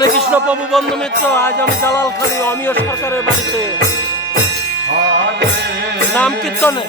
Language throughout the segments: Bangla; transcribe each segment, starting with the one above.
হরে কৃষ্ণ প্রভু বন্ধু মিত্র, আজ আমি জালালখালী অমিয় সরকারের বাড়িতে নাম কীর্তনে।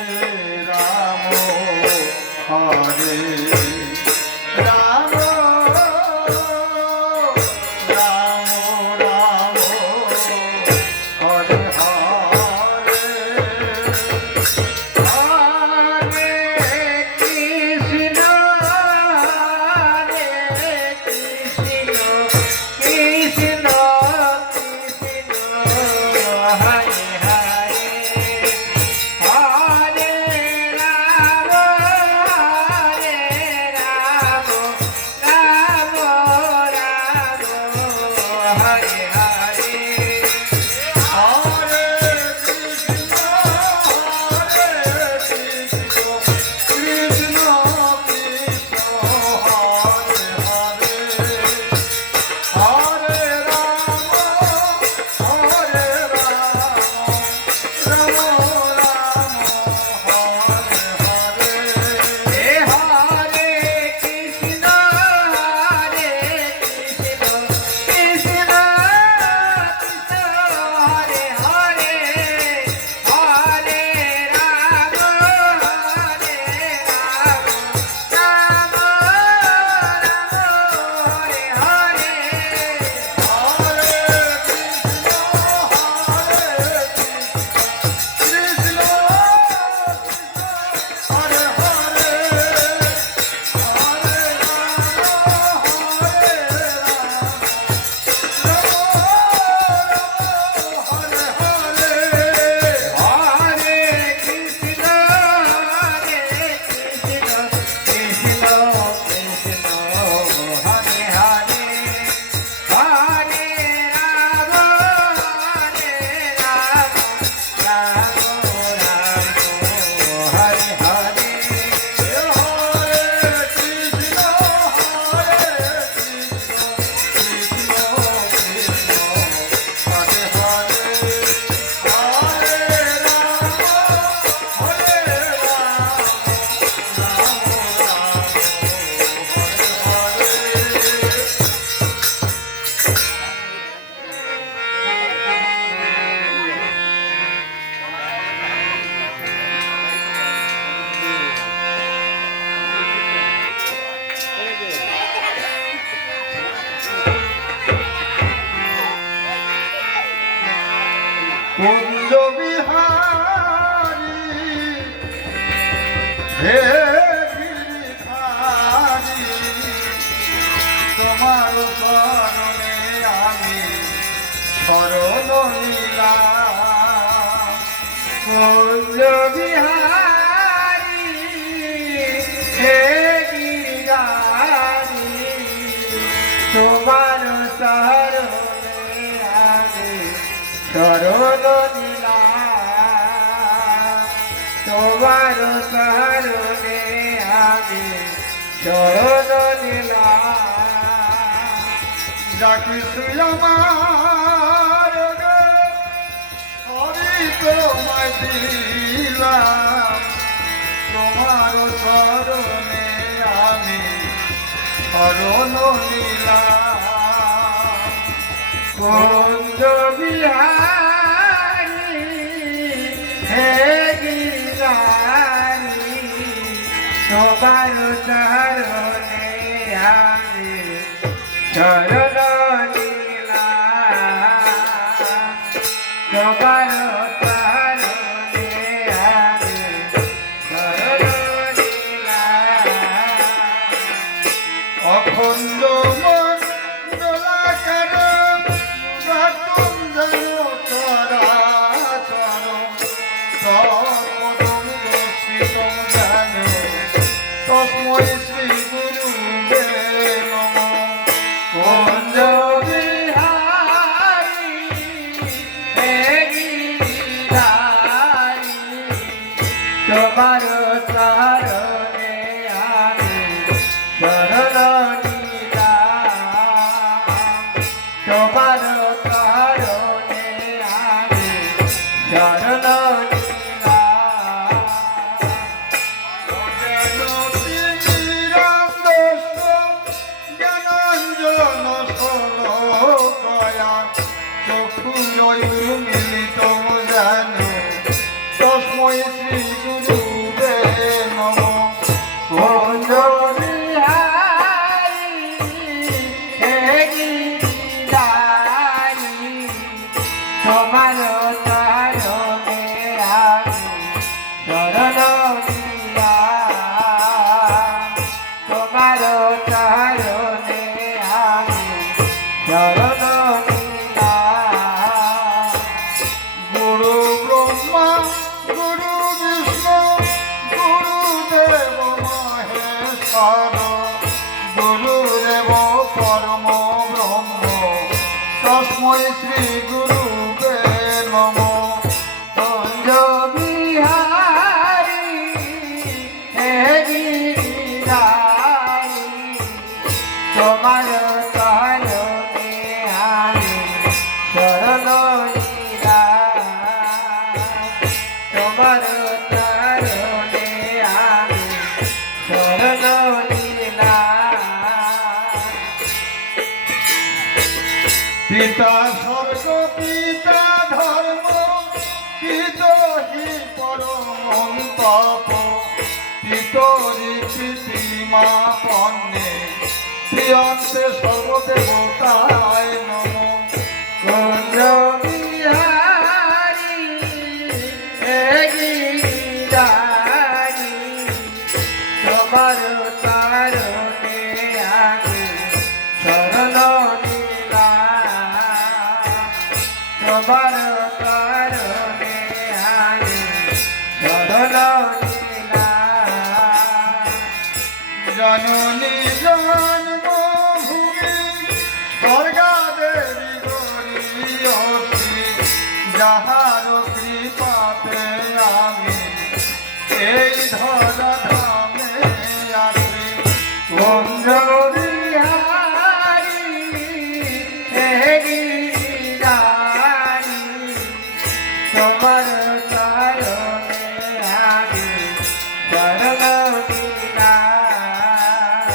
কুঞ্জ বিহারী হে গিরিধারী, তোমার শরণে আমি শরণ নিলাম। কুঞ্জ বিহারী হে গিরিধারী, তোমার শরণে আমি শরণ নিলাম। তোমার শরণে আমি শরণ নিলাম। যা কিছু আমার সবই তোমায় দিলাম। তোমার শরণে আমি শরণ নিলাম। কুঞ্জ বিহারী হে গিরিধারী, তোমার শরণে আমি শরণ নিলাম। তোমার শরণে আমি শরণ নিলাম। অখণ্ড তস্মৈ শ্রী গুরুবে নমঃ। কুঞ্জ বিহারী হে গিরিধারী, তোমার শরণে আমি শরণ নিলাম। শ্রী গুরুবে নম কুঞ্জ বিহারী হে গিরিধারী তোমার চরণে আমি শরণ নিলাম তোমার চরণে আমি শরণ নিলাম পিতা স্বর্গ পিতা ধর্ম পিত হি পরম তপ পিতরি প্রীতিমা পন্নে প্রিয়ন্তে সর্বদেবতায় নম কুঞ্জ বিহারী হে গিরিধারী তোমার চরণে আমি শরণ নিলাম তোমার চরণে আমি শরণ নিলাম জননী জন্মভূমি স্বর্গাদেবী গরিয়সী যাহার কৃপাতে আমি এই ধরাধামে আসি কুঞ্জ বিহারী হে গিরিধারী তোমার চরণে আমি শরণ নিলাম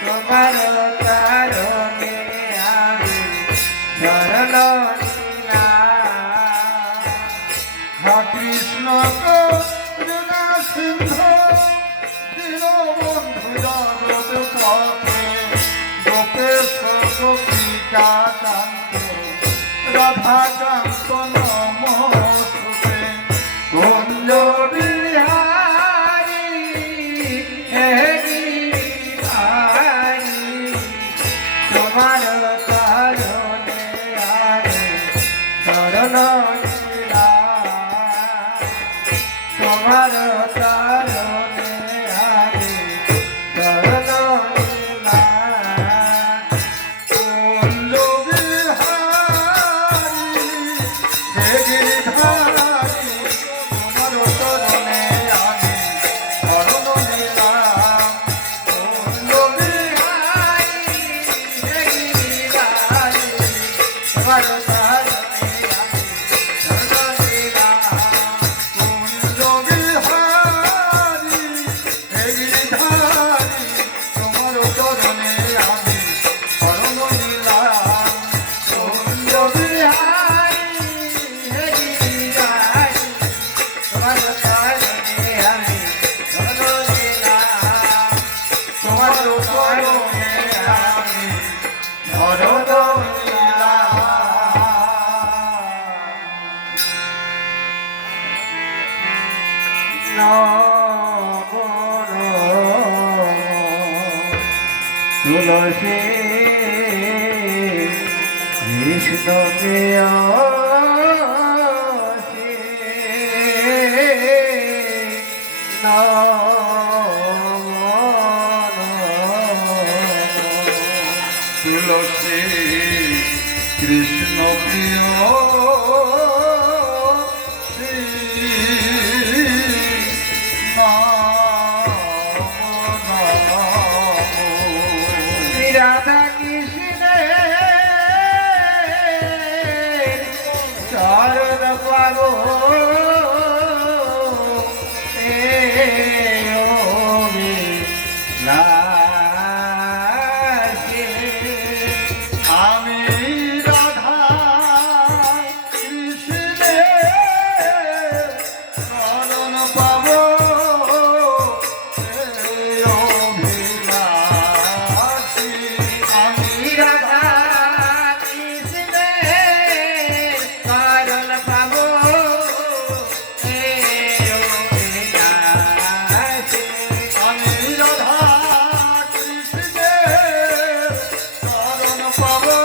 তোমার চরণে আমি শরণ নিলাম হা কৃষ্ণ করুণা সিন্ধু দীনবন্ধু জগৎ পথে গোপেশ গোপিকা কান্ত রাধাকান্ত নমস্তুতে কুঞ্জ বিহারী হে গিরিধারী তোমার চরণে আমি শরণ নিলাম তোমার চরণে আমি শরণ নিলাম কুঞ্জ বিহারী হে গিরিধারী তোমার চরণে আমি শরণ নিলাম কুঞ্জ বিহারী হে গিরিধারী তোমার চরণে আমি শরণ নিলাম কুঞ্জ বিহারী হে গিরিধারী তোমার চরণে আমি শরণ নিলাম কুঞ্জ বিহারী হে গিরিধারী তোমার চরণে আমি শরণ নিলাম তোমার চরণে আমি শরণ তুলসী কৃষ্ণ তুলসী কৃষ্ণ প্রিয় রাধা কৃষ্ণের চরণ পাবো আমি রাধা কৃষ্ণের চরণ পাবো আমি রাধা কৃষ্ণের চরণ পাবো আমি রাধা কৃষ্ণের চরণ পাবো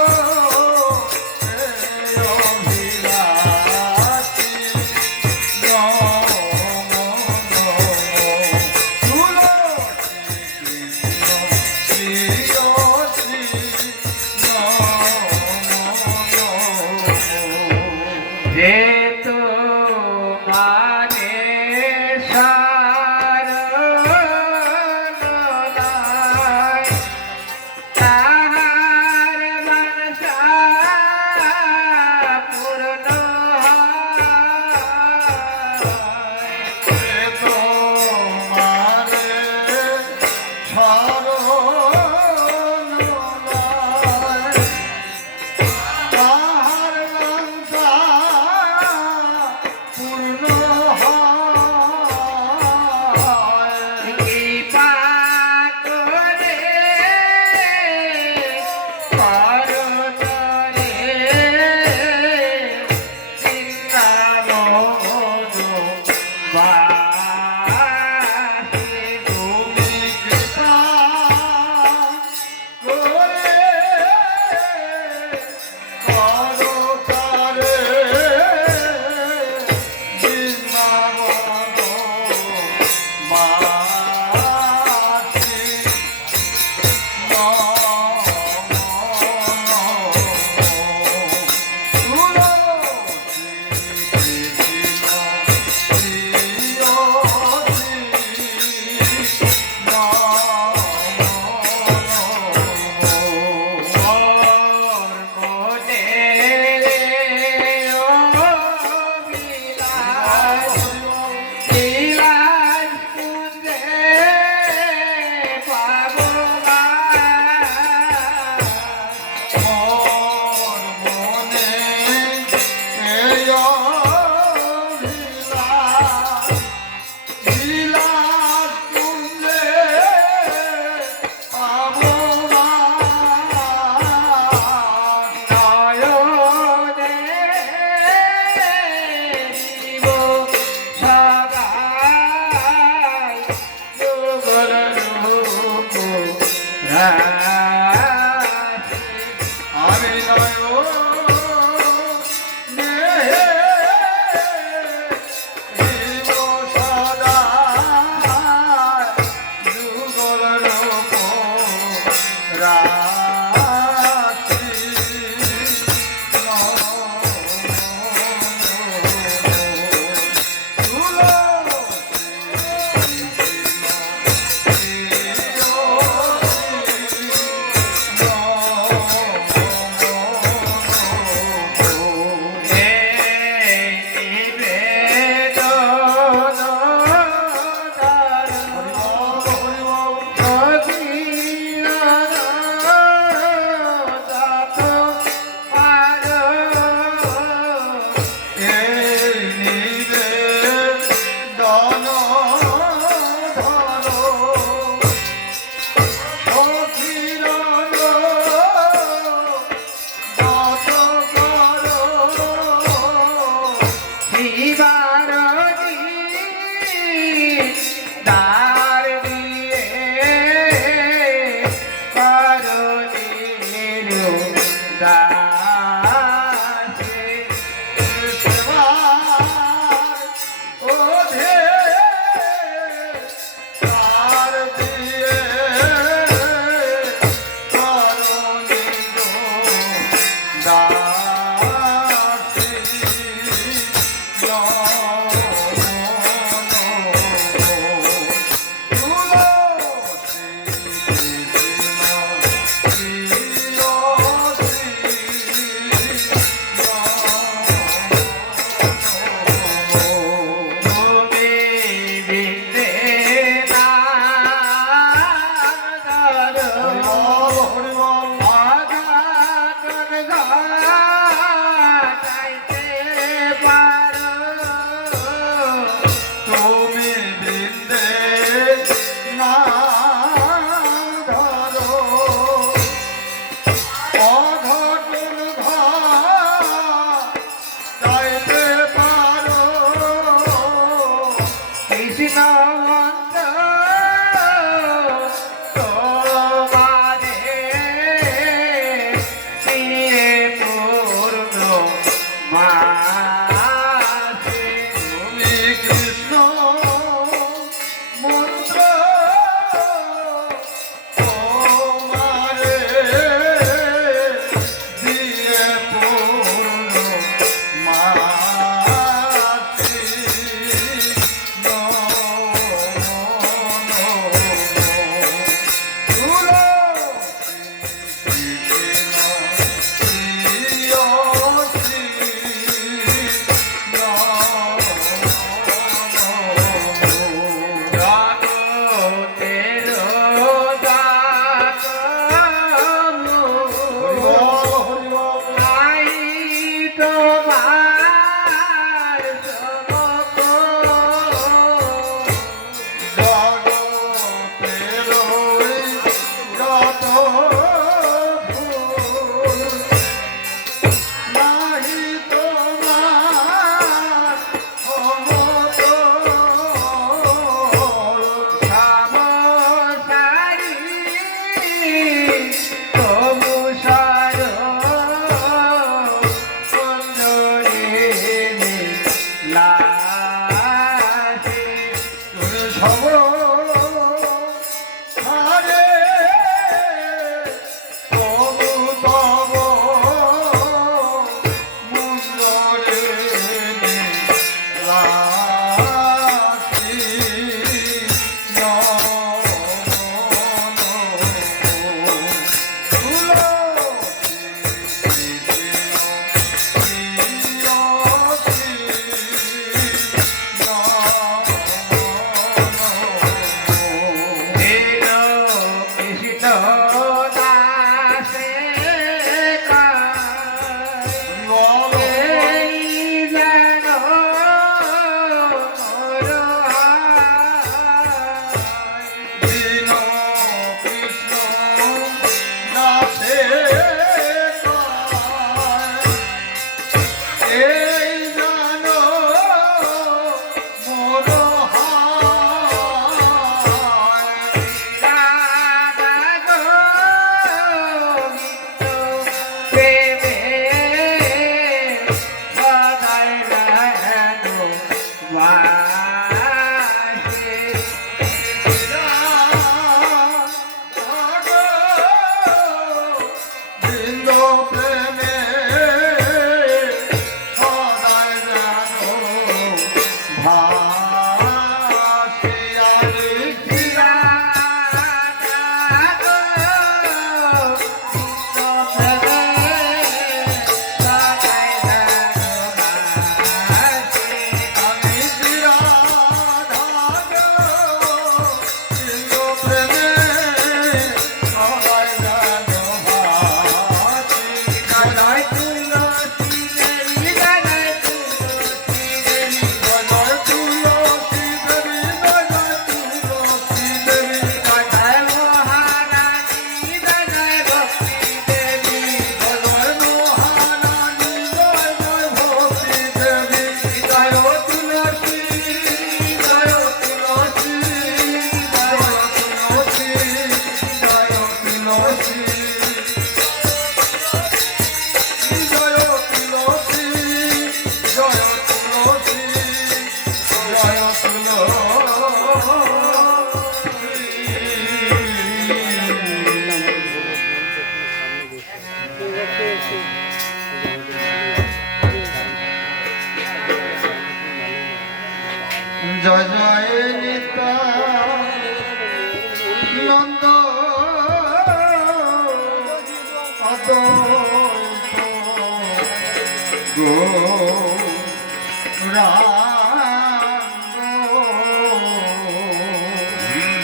জয় জয় নিত্যানন্দ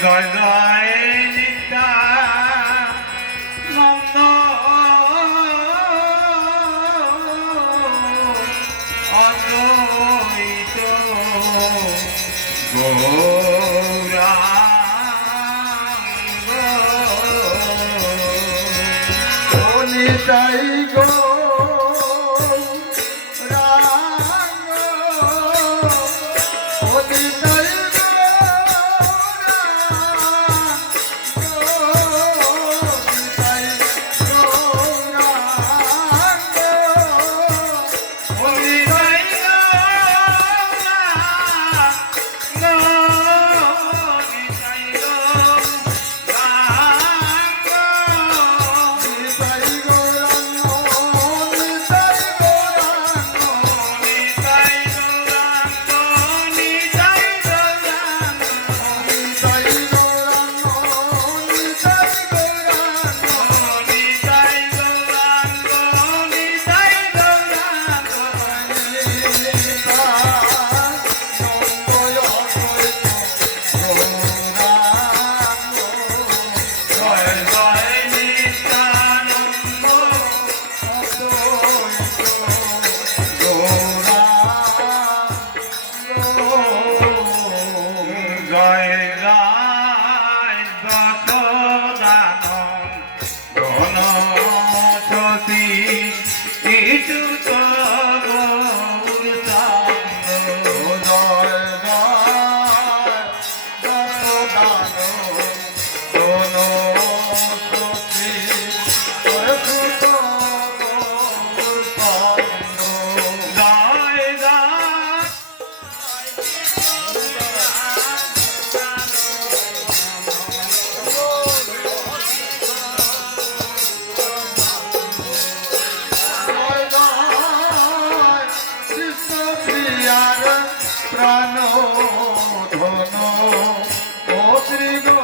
জয় জয় নিত্যানন্দ অদ্বৈত গৌরাঙ্গ নিতাই গো প্রাণ ধন ও শ্রী গো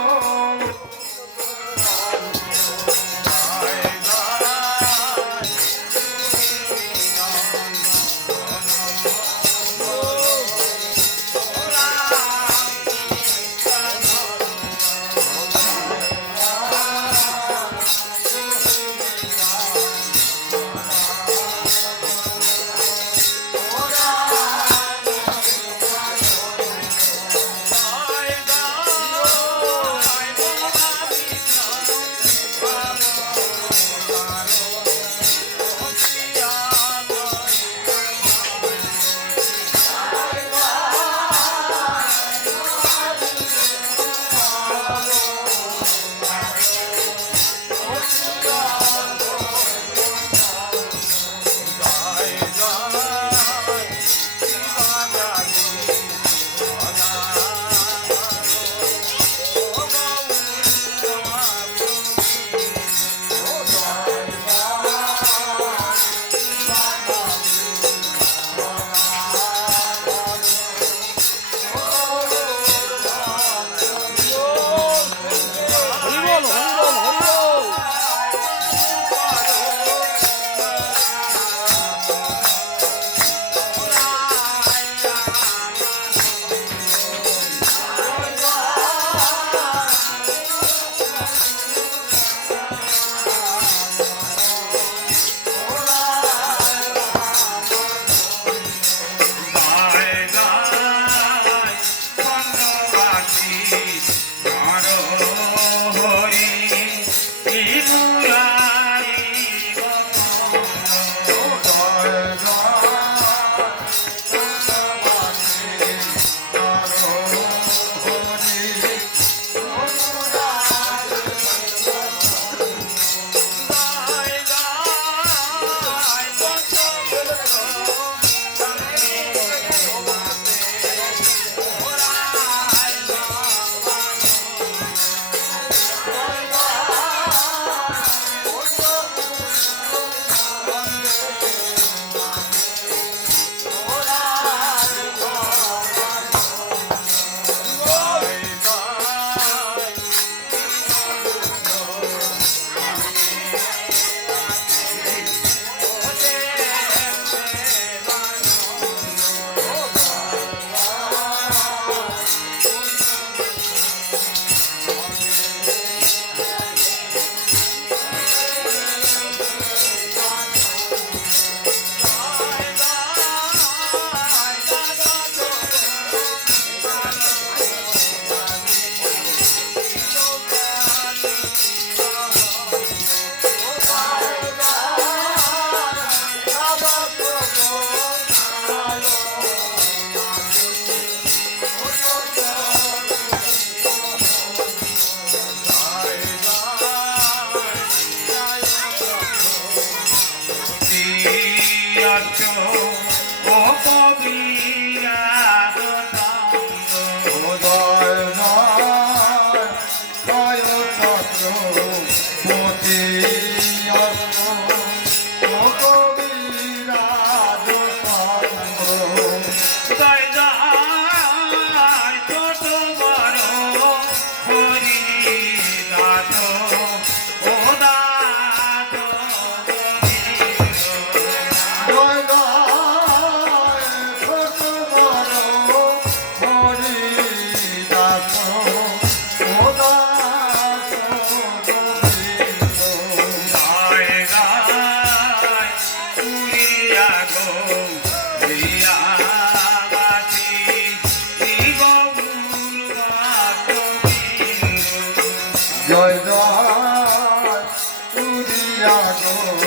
সাগর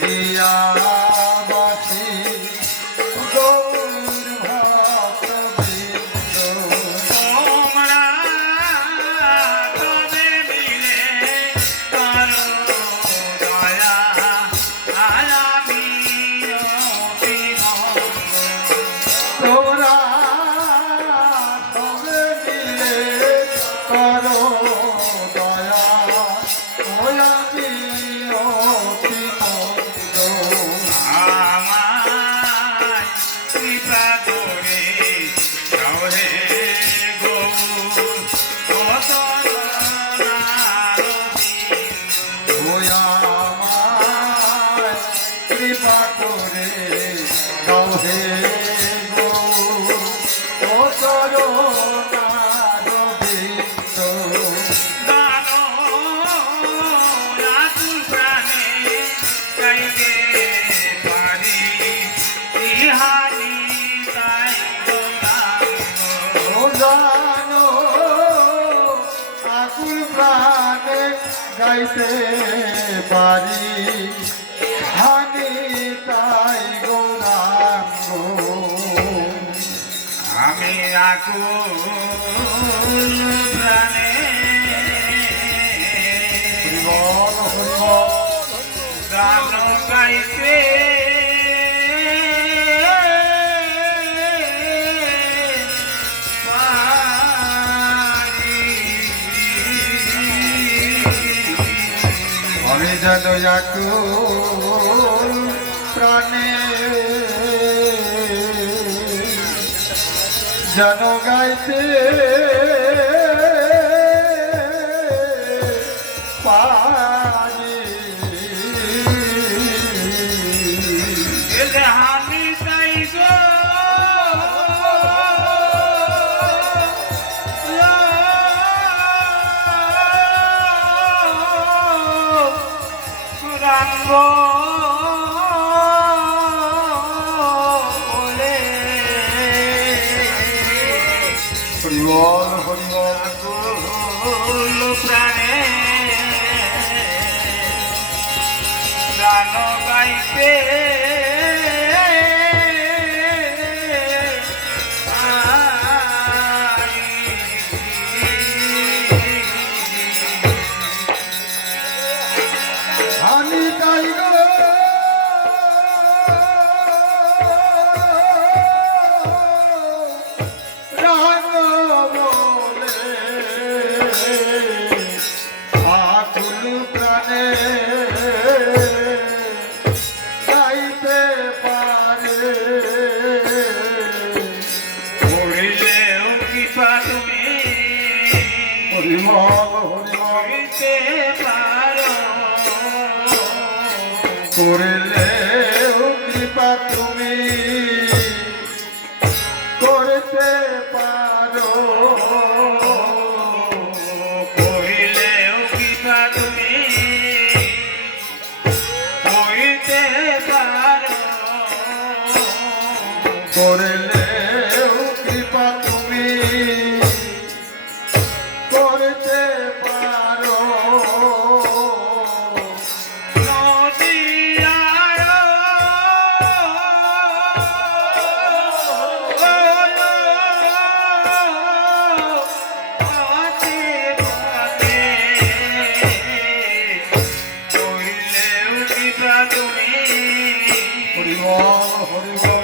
রিয়াবাসী গৌর ভক্তবৃন্দ তোমরা তবে মিলে করো দয়া আর আমিও বিনম্র। তোরা সবে মিলে করো দয়া ওই আমি অতি নন্দ আমায় কৃপা করে দাও হে গৌর কত ওই আমায় কৃপা করে দাও হে গৌর ও চরণার বৃন্দ দানো আতুল প্রাণে গাইতে পারি ইহানি তাই ও জানো আকুল প্রাণে গাইতে পারি হানি তাই গৌরাঙ্গ আমি আকুল প্রাণে হরিবল হরিবল গান গাইতে আমি যেন আকুল প্রাণে যেন গাইতে পারি আমি তাই গো রাঙ্গ বলে হরিবল হরিবল আকুল প্রাণে গান গাইতে আমি তাই গো রাগ বলে আকুল প্রাণে গাইতে পারে করিলেও কৃপা তুমি হরিবল হরিবল করিতে পারো করলে কৃপা তুমি করতে পারো করিলেও কৃপা তুমি করিতে পারো করলে কৃপা তুমি করতে পারো হরিবল হরিবল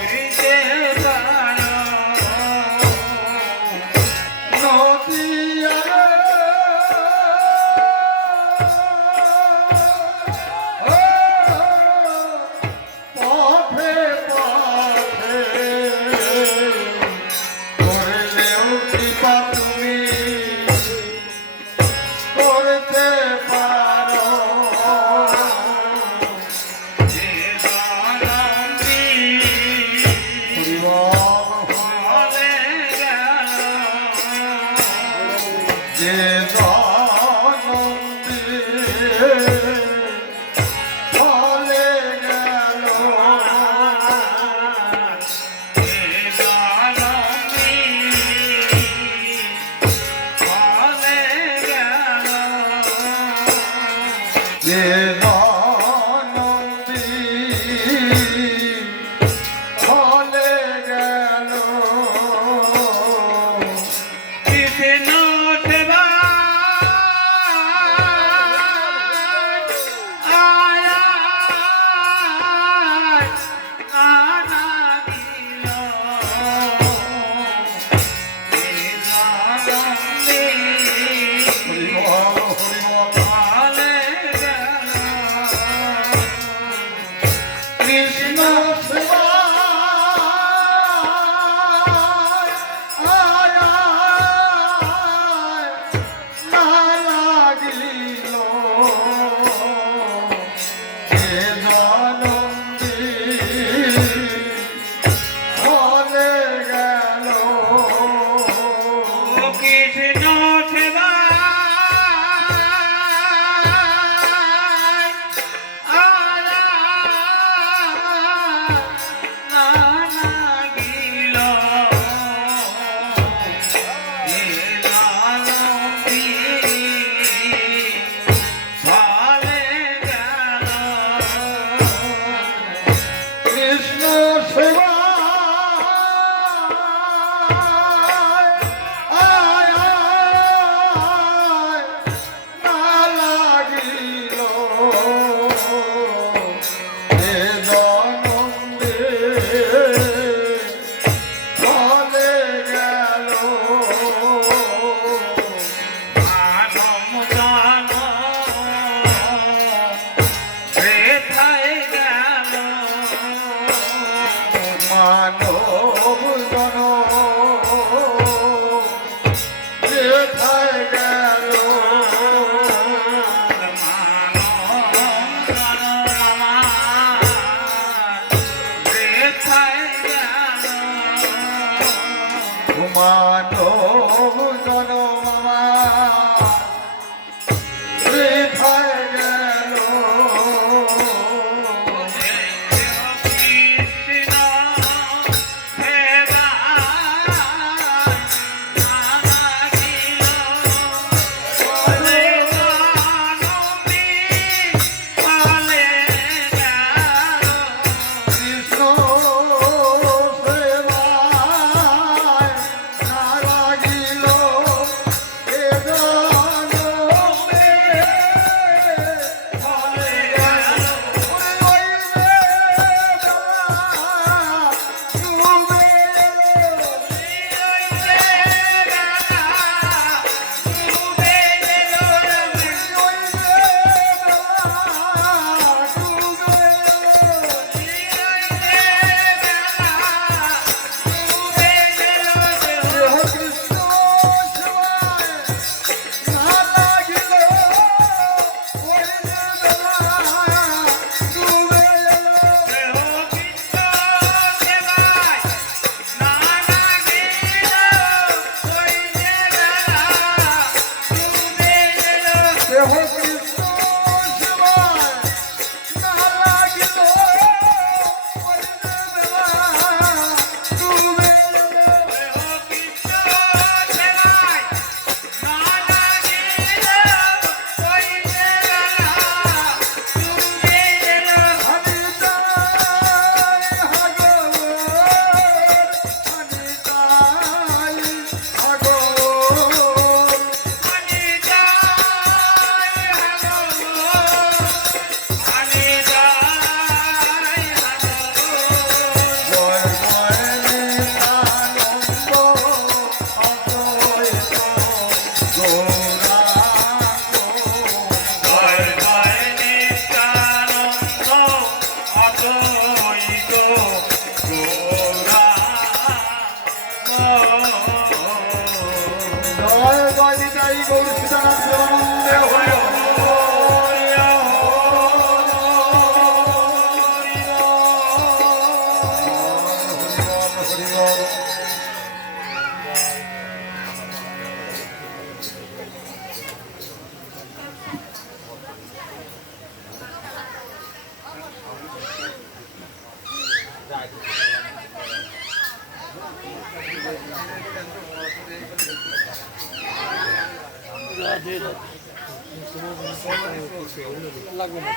লাগবে না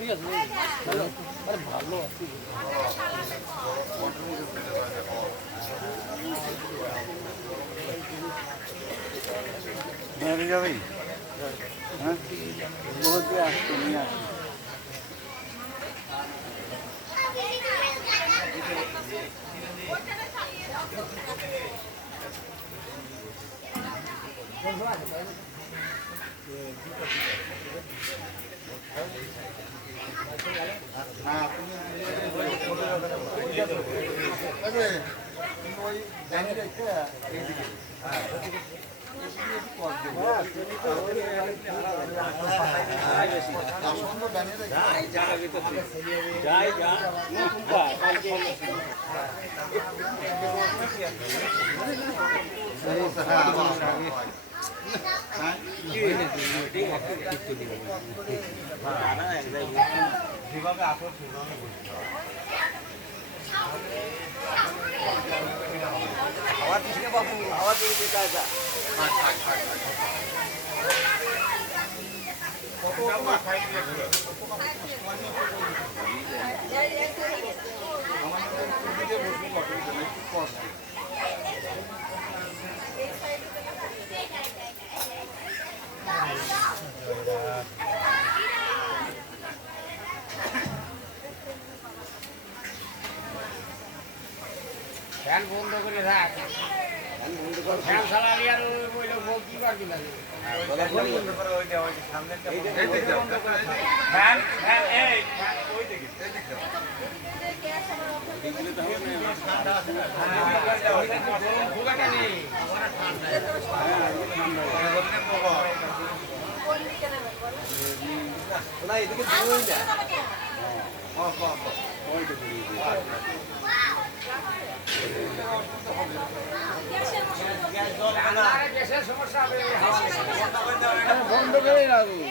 ঠিক আছে আরে ভালো আছে বেড়ে যাবেই হ্যাঁ বলতে আসতে নিয়ে আসি ফ্যান বন্ধ করে রাখ ফ্যান চালালি আর ওই লোক কি করবি না ফ্যান ফ্যান এই ফ্যান ওই দিকে ফুলাটা নেই গ্যাসের সমস্যা হবে বন্ধ করে রাখবো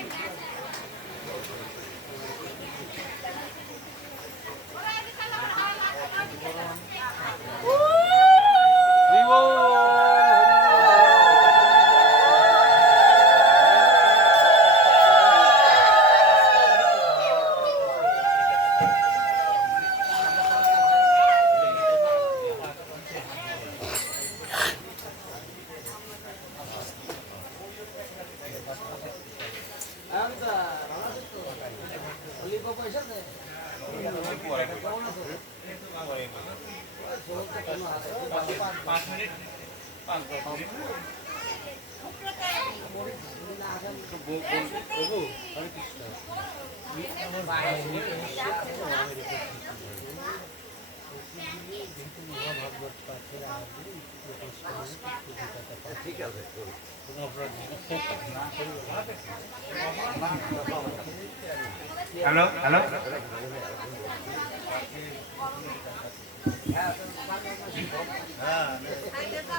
হ্যালো হ্যালো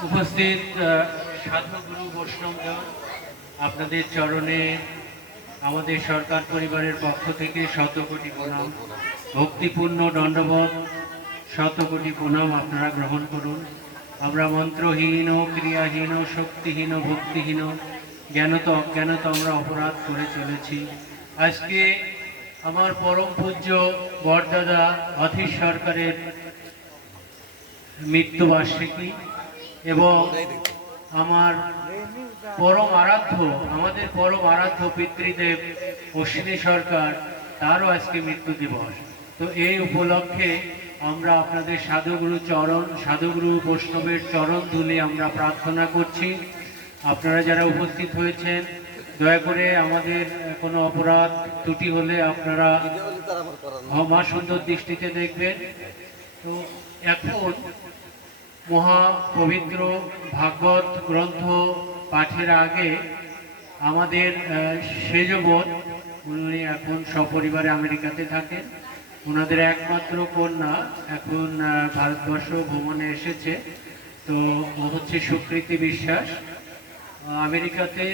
উপস্থিত সাধুগুরু বৈষ্ণবগণ, আপনাদের চরণে আমাদের সরকার পরিবারের পক্ষ থেকে শতকোটি প্রণাম, ভক্তিপূর্ণ দণ্ডবত, শতকোটি প্রণাম আপনারা গ্রহণ করুন। আমরা মন্ত্রহীন, ক্রিয়াহীন, শক্তিহীন, ভক্তিহীন, জ্ঞানত অজ্ঞানত আমরা অপরাধ করে চলেছি। আজকে আমার পরম পূজ্য বরদাদা অধীর সরকারের মৃত্যুবার্ষিকী এবং আমাদের পরম আরাধ্য পিতৃদেব অশ্বিনী সরকার, তারও আজকে মৃত্যু দিবস। তো এই উপলক্ষে আমরা আপনাদের সাধুগুরু বৈষ্ণবের চরণ ধুলি আমরা প্রার্থনা করছি। আপনারা যারা উপস্থিত হয়েছেন, দয়া করে আমাদের কোনো অপরাধ ত্রুটি হলে আপনারা ক্ষমা সুন্দর দৃষ্টিতে দেখবেন। তো এখন মহাপবিত্র ভাগবত গ্রন্থ পাঠের আগে আমাদের সেজবোধ, উনি এখন সপরিবারে আমেরিকাতে থাকেন। ওনাদের একমাত্র কন্যা এখন ভারতবর্ষ ভ্রমণে এসেছে। তো ও হচ্ছে সুকৃতি বিশ্বাস, আমেরিকাতে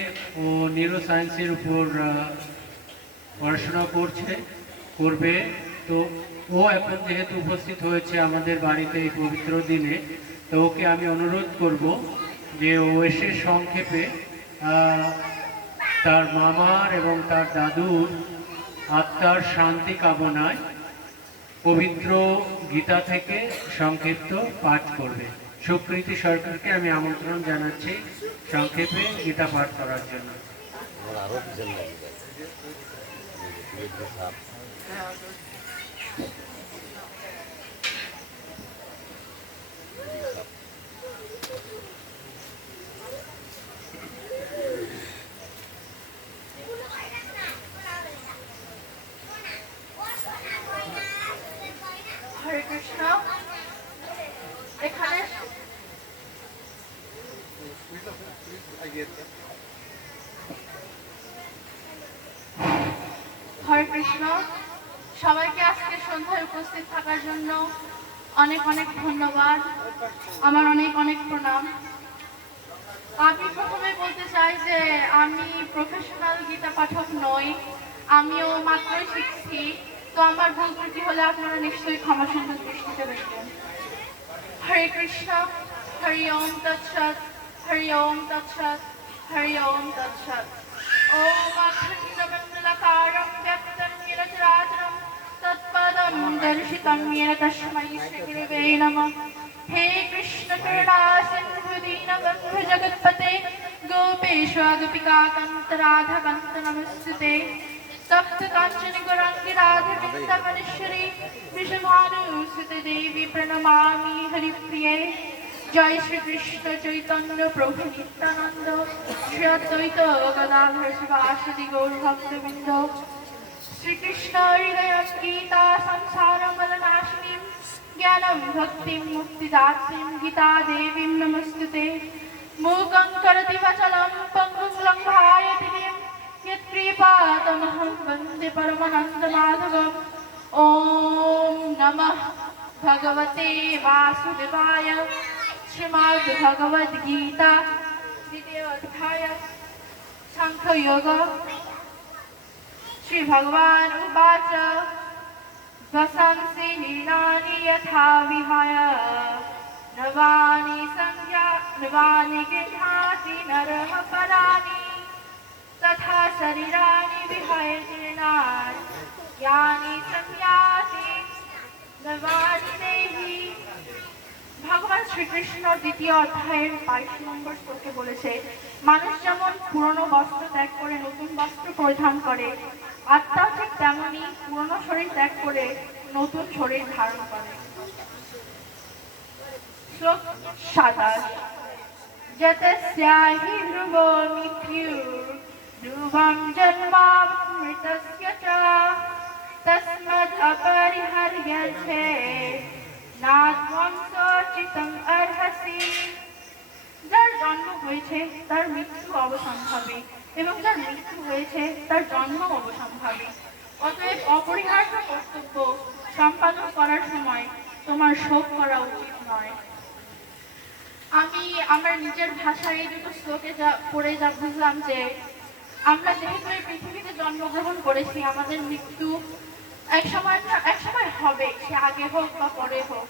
ও নিউরো সায়েন্সের উপর পড়াশোনা করবে। তো ও এখন যেহেতু উপস্থিত হয়েছে আমাদের বাড়িতে এই পবিত্র দিনে, তো ওকে আমি অনুরোধ করব যে ও এসে সংক্ষেপে তার মামার এবং তার দাদুর আত্মার শান্তি কামনায় পবিত্র গীতা থেকে সংক্ষিপ্ত পাঠ করবে। সুকৃতি সরকারকে আমি আমন্ত্রণ জানাচ্ছি সংক্ষেপে গীতা পাঠ করার জন্য। হরে কৃষ্ণ। এখানে হরে কৃষ্ণ। সবাইকে আজকে সন্ধ্যায় উপস্থিত থাকার জন্য অনেক অনেক ধন্যবাদ, আমার অনেক অনেক প্রণাম। আমি প্রথমে বলতে চাই যে আমি প্রফেশনাল গীতা পাঠক নই, আমিও মাত্রই শিখছি। তো আমার ভুল ত্রুটি হলে আপনারা নিশ্চয়ই ক্ষমা সুন্দর দৃষ্টিতে দেখবেন। হরে কৃষ্ণ। হরি ওম তৎসৎ। হরি ওম তৎসৎ। হরি ওম তৎসৎ। ওম অখণ্ডমণ্ডলাকারং ব্যক্তং येन चराचरं तत्पदं दर्शितं येन तस्मै श्रीगुरवे नमः। हे कृष्ण करुणा सिन्धु दीनबन्धु जगत्पते गोपेश गोपिकान्त राधाकान्त नमस्ते। तप्त कांचन गौरांगी राधे वृंदावनेश्वरी वृषभानुसुते देवी प्रणमामि हरिप्रिये। जय श्री कृष्ण चैतन्य प्रभु नित्यानंद श्री अद्वैत गदाधर शिवासादि गौर भक्तवृंद। श्री कृष्ण हृदय गीता संसार मलनाशिनी ज्ञानं भक्तिं मुक्तिदात्रीं गीता देवीं नमस्ते। मूकं करोति वाचालं पङ्गुं लङ्घयति गिरिं यत्कृपातमहं वन्दे परमानन्दमाधवम्। ॐ नमः भगवते वासुदेवाय। श्रीमद् भगवद गीता द्वितीय अध्याय सांख्ययोग। श्री भगवान उवाच वसंसि हीनानि यथा विहाय नवानि गृह्णाति नरः पराणि तथा शरीराणि विहाय जीर्णानि यानि संयाति नवानि देहि। ভগবান শ্রীকৃষ্ণ দ্বিতীয় অধ্যায়ের 22 নম্বর শ্লোকে বলেছে, মানুষ যেমন পুরনো বস্ত্র ত্যাগ করে নতুন বস্ত্র পরিধান করে, আত্মা ঠিক তেমনি পুরনো শরীর ত্যাগ করে নতুন শরীর ধারণ করে। শ্লোক 27। যতস্যাহি ধ্রুবো মৃত্যুর্ধ্রুবং জন্মামৃতস্য চ তস্মাদ অপরিহার্যতে নাদ্বংসচিতং অর্হসি। যার জন্ম হয়েছে তার মৃত্যু অবসম্ভাবী এবং যার মৃত্যু হয়েছে তার জন্ম অবসম্ভাবী। অতএব অপরিহার্য কর্তব্য সম্পাদন করার সময় তোমার শোক করা উচিত নয়। আমি আমার নিজের ভাষায় এই দুটো শ্লোকে পড়ে যা বুঝলাম যে আমরা যেহেতু এই পৃথিবীতে জন্মগ্রহণ করেছি, আমাদের মৃত্যু এক সময় হবে, সে আগে হোক বা পরে হোক।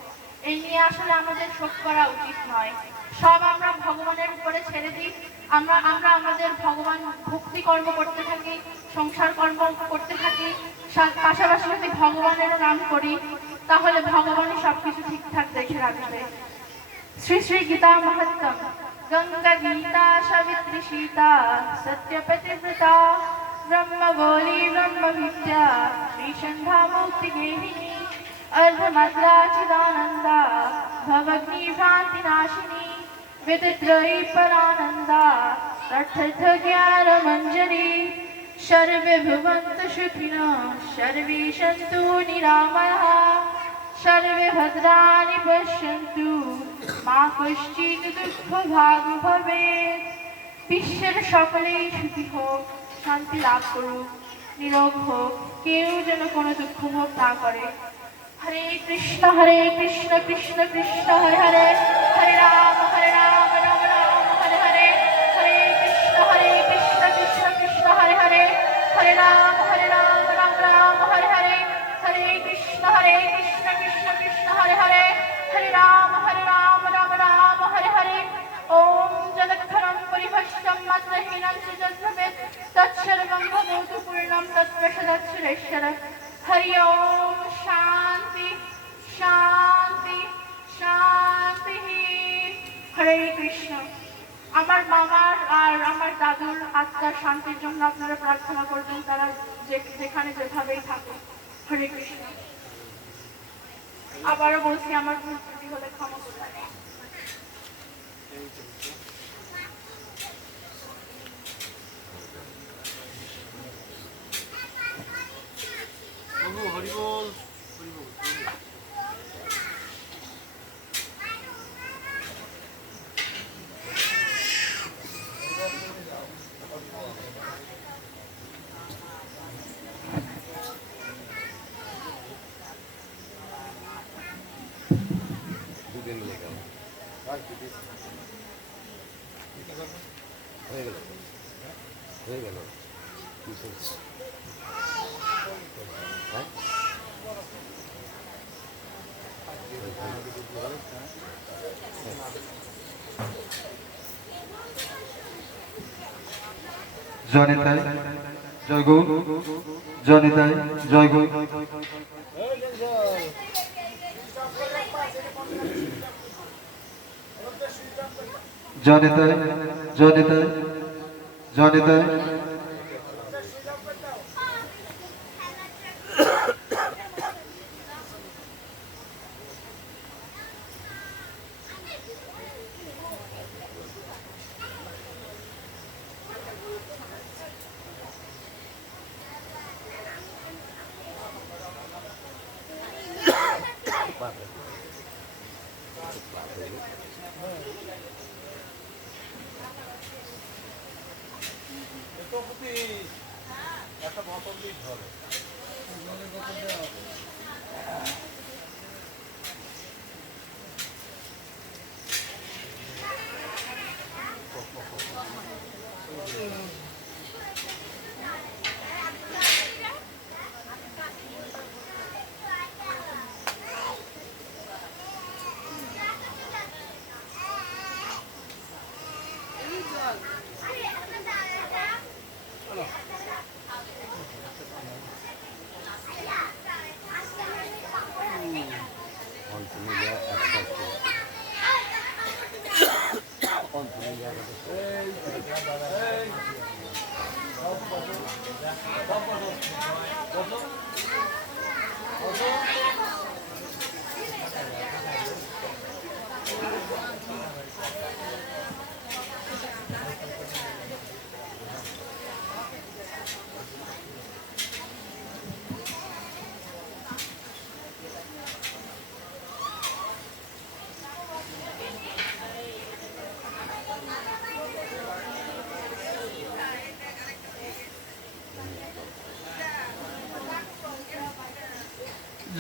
এই নিয়ে আসলে আমাদের শোক করা উচিত নয়। সব আমরা ভগবানের উপরে ছেড়ে দিই। আমরা আমাদের ভগবান ভক্তি কর্ম করতে থাকি, সংসার কর্ম করতে থাকি, পাশাপাশি যদি ভগবানেরও নাম করি তাহলে ভগবানই সবকিছু ঠিকঠাক দেখে রাখবে। শ্রী শ্রী গীতা মহাত্ম্যম। গঙ্গা গীতা সাবিত্রী সীতা সত্যপতিব্রতা ব্রহ্মগৌরী ব্রহ্মবিদ্যা শ্রীসন্ধ্যা মুক্তিগেহিনী अर्धमात्रा चिदानंदा भवग्नि भ्रांति नाशिनी विदित्रयी परानंदा तथर्थ ज्ञान मंजरी। सर्वे भवन्तु सुखिनः सर्वे सन्तु निरामयाः सर्वे भद्राणि पश्यन्तु मा कश्चित् दुःखभाग् भवेत्। বিশ্বের সকলেই সুখী হোক, শান্তি লাভ করুক, নিরোগ হোক, কেউ যেন কোনো দুঃখ ভোগ না করে। हरे कृष्ण कृष्ण कृष्ण हरे हरे, हरे राम राम राम हरे हरे, हरे कृष्ण कृष्ण कृष्ण हरे हरे, हरे राम राम हरे हरे, हरे कृष्ण कृष्ण कृष्ण हरे हरे, हरे राम हरे हरे। ओम जगत्थरं परिभष्टं मात्रहीनं च जन्मवेत् तत्सर्वं भवतु पूर्णं तत्प्रसादाच्छरेश्वरः। हरि ओम शांति शांति শান্তি। হরে কৃষ্ণ। আমার মামার আর আমার দাদুর আত্মার শান্তির জন্য আপনারা প্রার্থনা করবেন, তারা যেখানে যেভাবেই থাকে। হরে কৃষ্ণ। আবারও বলছি, আমার ভুল ত্রুটি হলে ক্ষমা করবেন। প্রভু হরিবল হরিবল। জনিতাই জয় গৌর, জনিতাই জয় গৌর। জনিতাই জনিতাই জনিতাই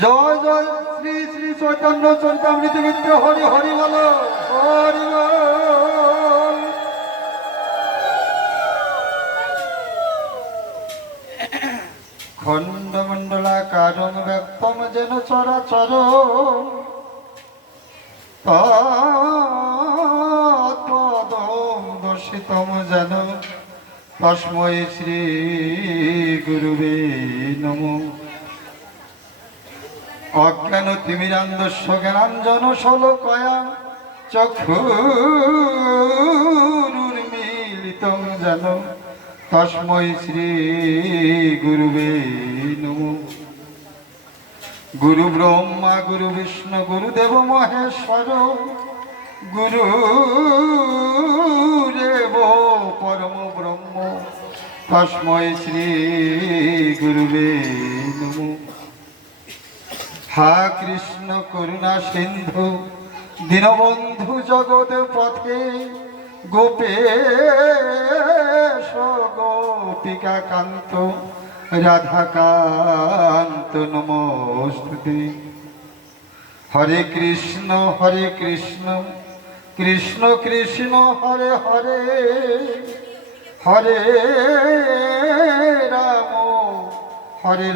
জয় জয় শ্রী শ্রী চৈতন্য চরিতামৃত মিত্র হরি হরি বল হরি বল। খণ্ডমণ্ডলাকারং ব্যক্তম যেন চরাচর তদ্পদং দর্শিতম যেন তস্मै শ্রী গুরুবে নমঃ। অজ্ঞান তিমিরান্ধস্য জ্ঞানাঞ্জন শোলকয়া চক্ষুরুন্মীলিতং যেন তস্मै শ্রী গুরুবে নমঃ। গুরু ব্রহ্মা গুরু বিষ্ণু গুরুদেব মহেশ্বর গুরুরেব পরম ব্রহ্ম তস্मै শ্রী গুরুবে নমঃ। হা কৃষ্ণ করুণা সিন্ধু দীনবন্ধু জগৎ পথে গোপেশ গোপিকা কান্ত রাধাকান্ত নমস্তুতে। হরে কৃষ্ণ কৃষ্ণ কৃষ্ণ হরে হরে হরে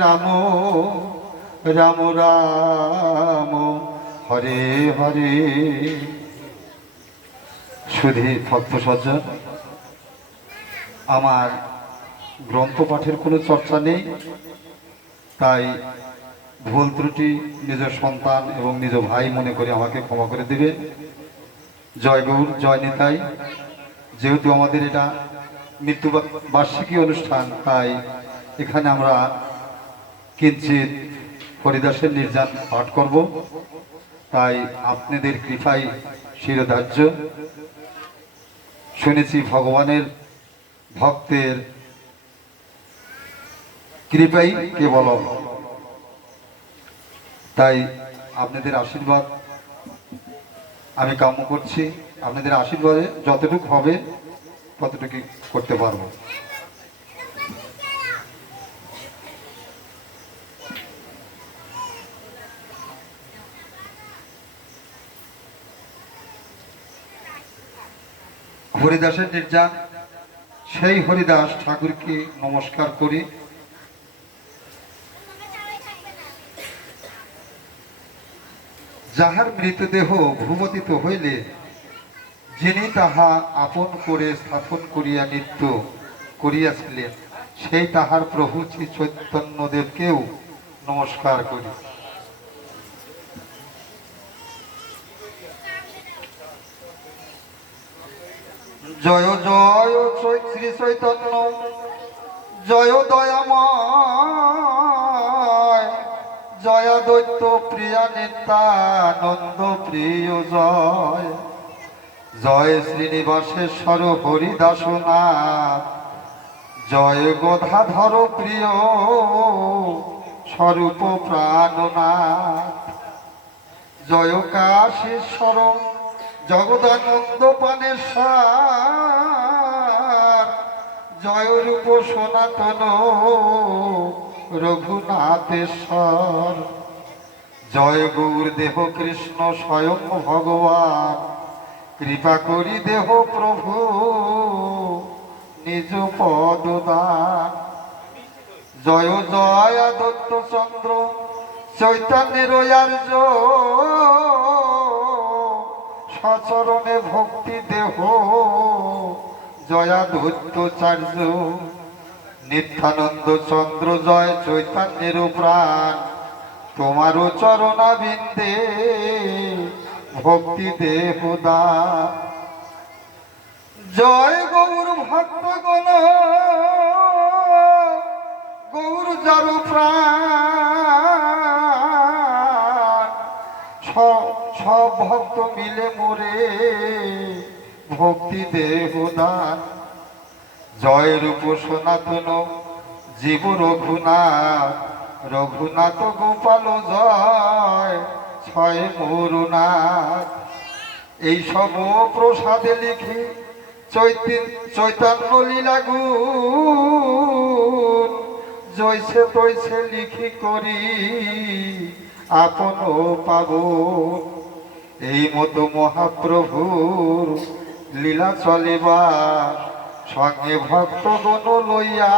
রাম রাম রাম হরে হরে। শুধু ভক্ত সজ্জন, আমার গ্রন্থ পাঠের কোনো চর্চা নেই, তাই ভুল ত্রুটি নিজের সন্তান এবং নিজ ভাই মনে করে আমাকে ক্ষমা করে দেবেন। জয় গৌর, জয় নিতাই। যেহেতু আমাদের এটা মৃত্যুবার্ষিকী অনুষ্ঠান, তাই এখানে আমরা কিঞ্চিত হরিদাসের নির্যান পাঠ করব, তাই আপনাদের কৃপাই শিরোধার্য। শুনেছি ভগবানের ভক্তের কৃপাই কেবলম, তাই আপনাদের আশীর্বাদ আমি কাম্য করছি। আপনাদের আশীর্বাদে যতটুকু হবে ততটুকু করতে পারবো। হরিদাসের নির্যান, সেই হরিদাস ঠাকুরকে নমস্কার করি। যাহার মৃতদেহ ভূপতিত হইলে যিনি তাহা আপন করে স্থাপন করিয়া নিত্য করিয়াছিলেন, সেই তাহার প্রভু শ্রী চৈতন্যদেবকেও নমস্কার করি। জয় জয় শ্রী চৈতন্য, জয় দয়াময়, জয় দৈত্য প্রিয়া নিত্যানন্দ প্রিয় জয়। জয় শ্রীনিবাসেশ্বর হরিদাসনাথ, জয় গদাধর প্রিয় স্বরূপ প্রাণনাথ। জয় কাশীশ্বর জগদানন্দ পানেশ্বর, জয় রূপ সনাতন রঘুনাথেশ্বর। জয় গৌর দেহ কৃষ্ণ স্বয়ং ভগবান, কৃপা করি দেহ প্রভু নিজ পদ দান। জয় জয় দত্ত চন্দ্র চৈতন্যের আর্য, সচরণে ভক্তি দেহ জয়া দৈত্যাচার্য। নিত্যানন্দ চন্দ্র জয় চৈতন্যের প্রাণ, তোমারও চরণাবিন্দে ভক্তি দেহ দান। জয় গৌর ভক্তগণ, গৌর যার প্রাণ, সব ভক্ত মিলে মোরে ভক্তি দেহ দান। জয় রূপ সনাতন জীব রঘুনাথ, রঘুনাথ গোপাল জয় ছয় মরুনাথ। এই সব প্রসাদে লিখি চৈতন্য লীলা গুণ, জৈছে তৈছে লিখি করি আপন পাবন। এই মতো মহাপ্রভুর লীলা চলিবার, সঙ্গে ভক্তগণ লইয়া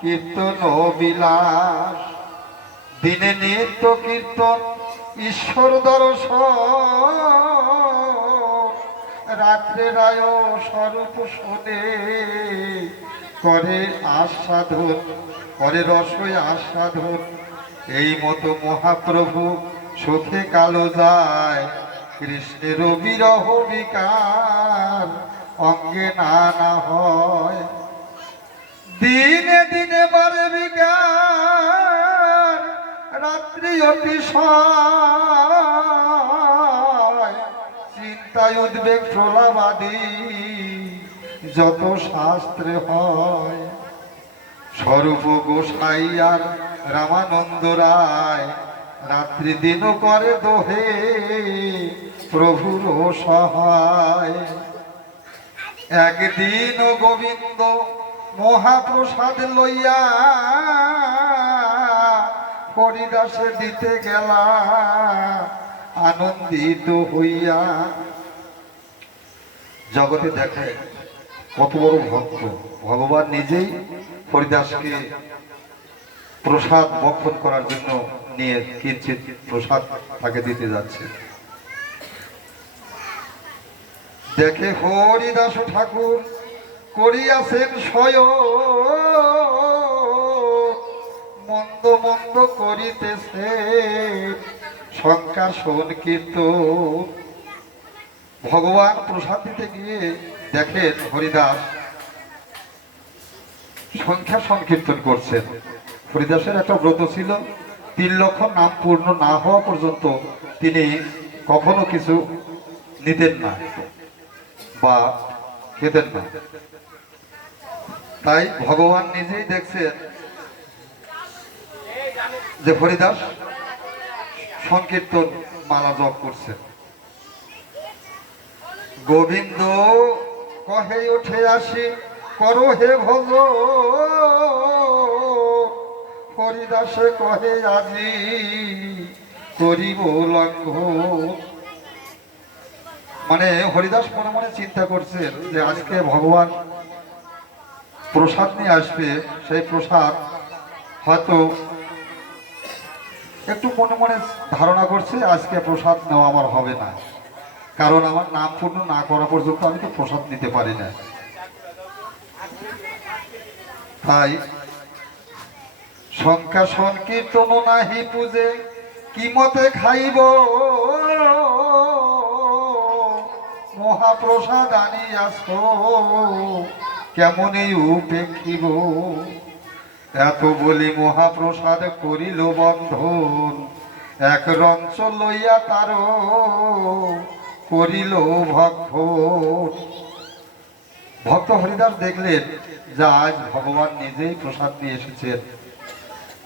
কীর্তন বিলাস। দিনে নিত্য কীর্তন ঈশ্বর দর্শন, রাত্রে রায় স্বরূপ শোনে করে আস্বাদন, করে রসই আস্বাদন। এই মতো মহাপ্রভু সুখে কালো যায়, কৃষ্ণের বিরহ বিকার অঙ্গে নানা হয়। দিনে দিনে বারে বিকার, রাত্রি অতিশয়, চিন্তায় উদ্বেগ প্রলাবাদী যত শাস্ত্রে হয়। স্বরূপ গোসাই আর রামানন্দ রায়, রাত্রি দিন করে দোহে প্রভুর সহায়। একদিন গোবিন্দ মহাপ্রসাদ লইয়া হরিদাসে দিতে গেলা আনন্দিত হইয়া। জগতে দেখে কত বড় ভক্ত, ভগবান নিজেই হরিদাসকে প্রসাদ ভক্ষণ করার জন্য নিয়ে কিঞ্চিত প্রসাদ তাকে দিতে যাচ্ছে। দেখে হরিদাস ঠাকুর করিয়াছেন স্বয়ং, মন্দ মন্দ করিতেছে সংকাশন কীর্তন। ভগবান প্রসাদ দিতে গিয়ে দেখেন হরিদাস সংখ্যা সংকীর্তন করছেন। হরিদাসের একটা ব্রত ছিল, 3 লক্ষ নাম পূর্ণ না হওয়া পর্যন্ত তিনি কখনো কিছু নিতেন না বা খেতেন না। তাই ভগবান নিজেই দেখছেন যে হরিদাস সংকীর্তন মালা জপ করছে। গোবিন্দ কহে উঠে আসি করো হে ভজ, হরিদাসে কহে আজি করিব লঙ্ঘন। মানে হরিদাস মনে মনে চিন্তা করছেন যে আজকে ভগবান প্রসাদ নিয়ে আসবে, সেই প্রসাদ হয়তো একটু মনে মনে ধারণা করছে আজকে প্রসাদ নেওয়া আমার হবে না, কারণ আমার নাম পূর্ণ না করা পর্যন্ত আমি তো প্রসাদ নিতে পারি না। তাই সংখ্যা সংকীর্তন নাহি পূজে কি মতে খাইব, মহাপ্রসাদ আনিয়াছ কেমনই উপেক্ষিব। এত বলি মহাপ্রসাদ করিল বন্ধন, এক রঞ্চ লইয়া তার করিল ভক্ষণ। ভক্ত হরিদাস দেখলেন যে আজ ভগবান নিজেই প্রসাদ নিয়ে এসেছেন,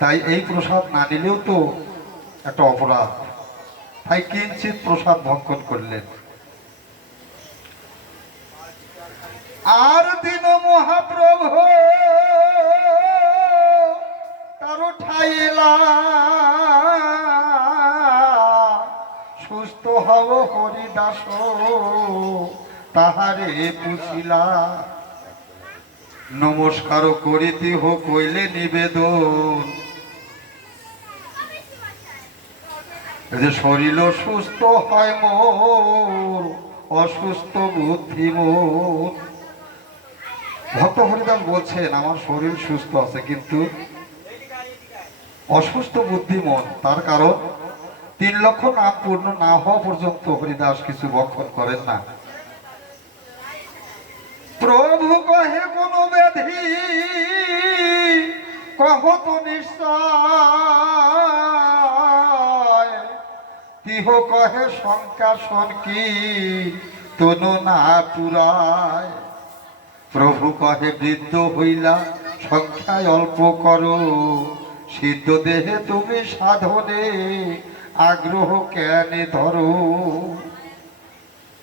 তাই এই প্রসাদ না নিলেও তো একটা অপরাধ, তাই কিঞ্চিত প্রসাদ ভক্ষণ করলেন। আর দিন মহাপ্রভু তারও ঠাইলা, সুস্থ হব হরিদাস তাহারে পুছিলা। নমস্কার করিতে হো কইলে নিবেদন, যে শরীর সুস্থ হয় মোর অসুস্থ বুদ্ধি মোর। ভক্ত হরিদাস বলছেন আমার শরীর সুস্থ আছে কিন্তু অসুস্থ বুদ্ধি মন, তার কারণ 3 লক্ষ নাম পূর্ণ না হওয়া পর্যন্ত হরিদাস কিছু ভক্ষণ করেন না। প্রভু কহে কোন ব্যাধি কহ তো নিশ্চয়, তিহ কহে সংকাশন কি তনু না পুরায়। প্রভু কহে বৃদ্ধ হইলা সংখ্যায় অল্প করো, সিদ্ধ দেহে তুমি সাধনে আগ্রহ কেনে ধরো।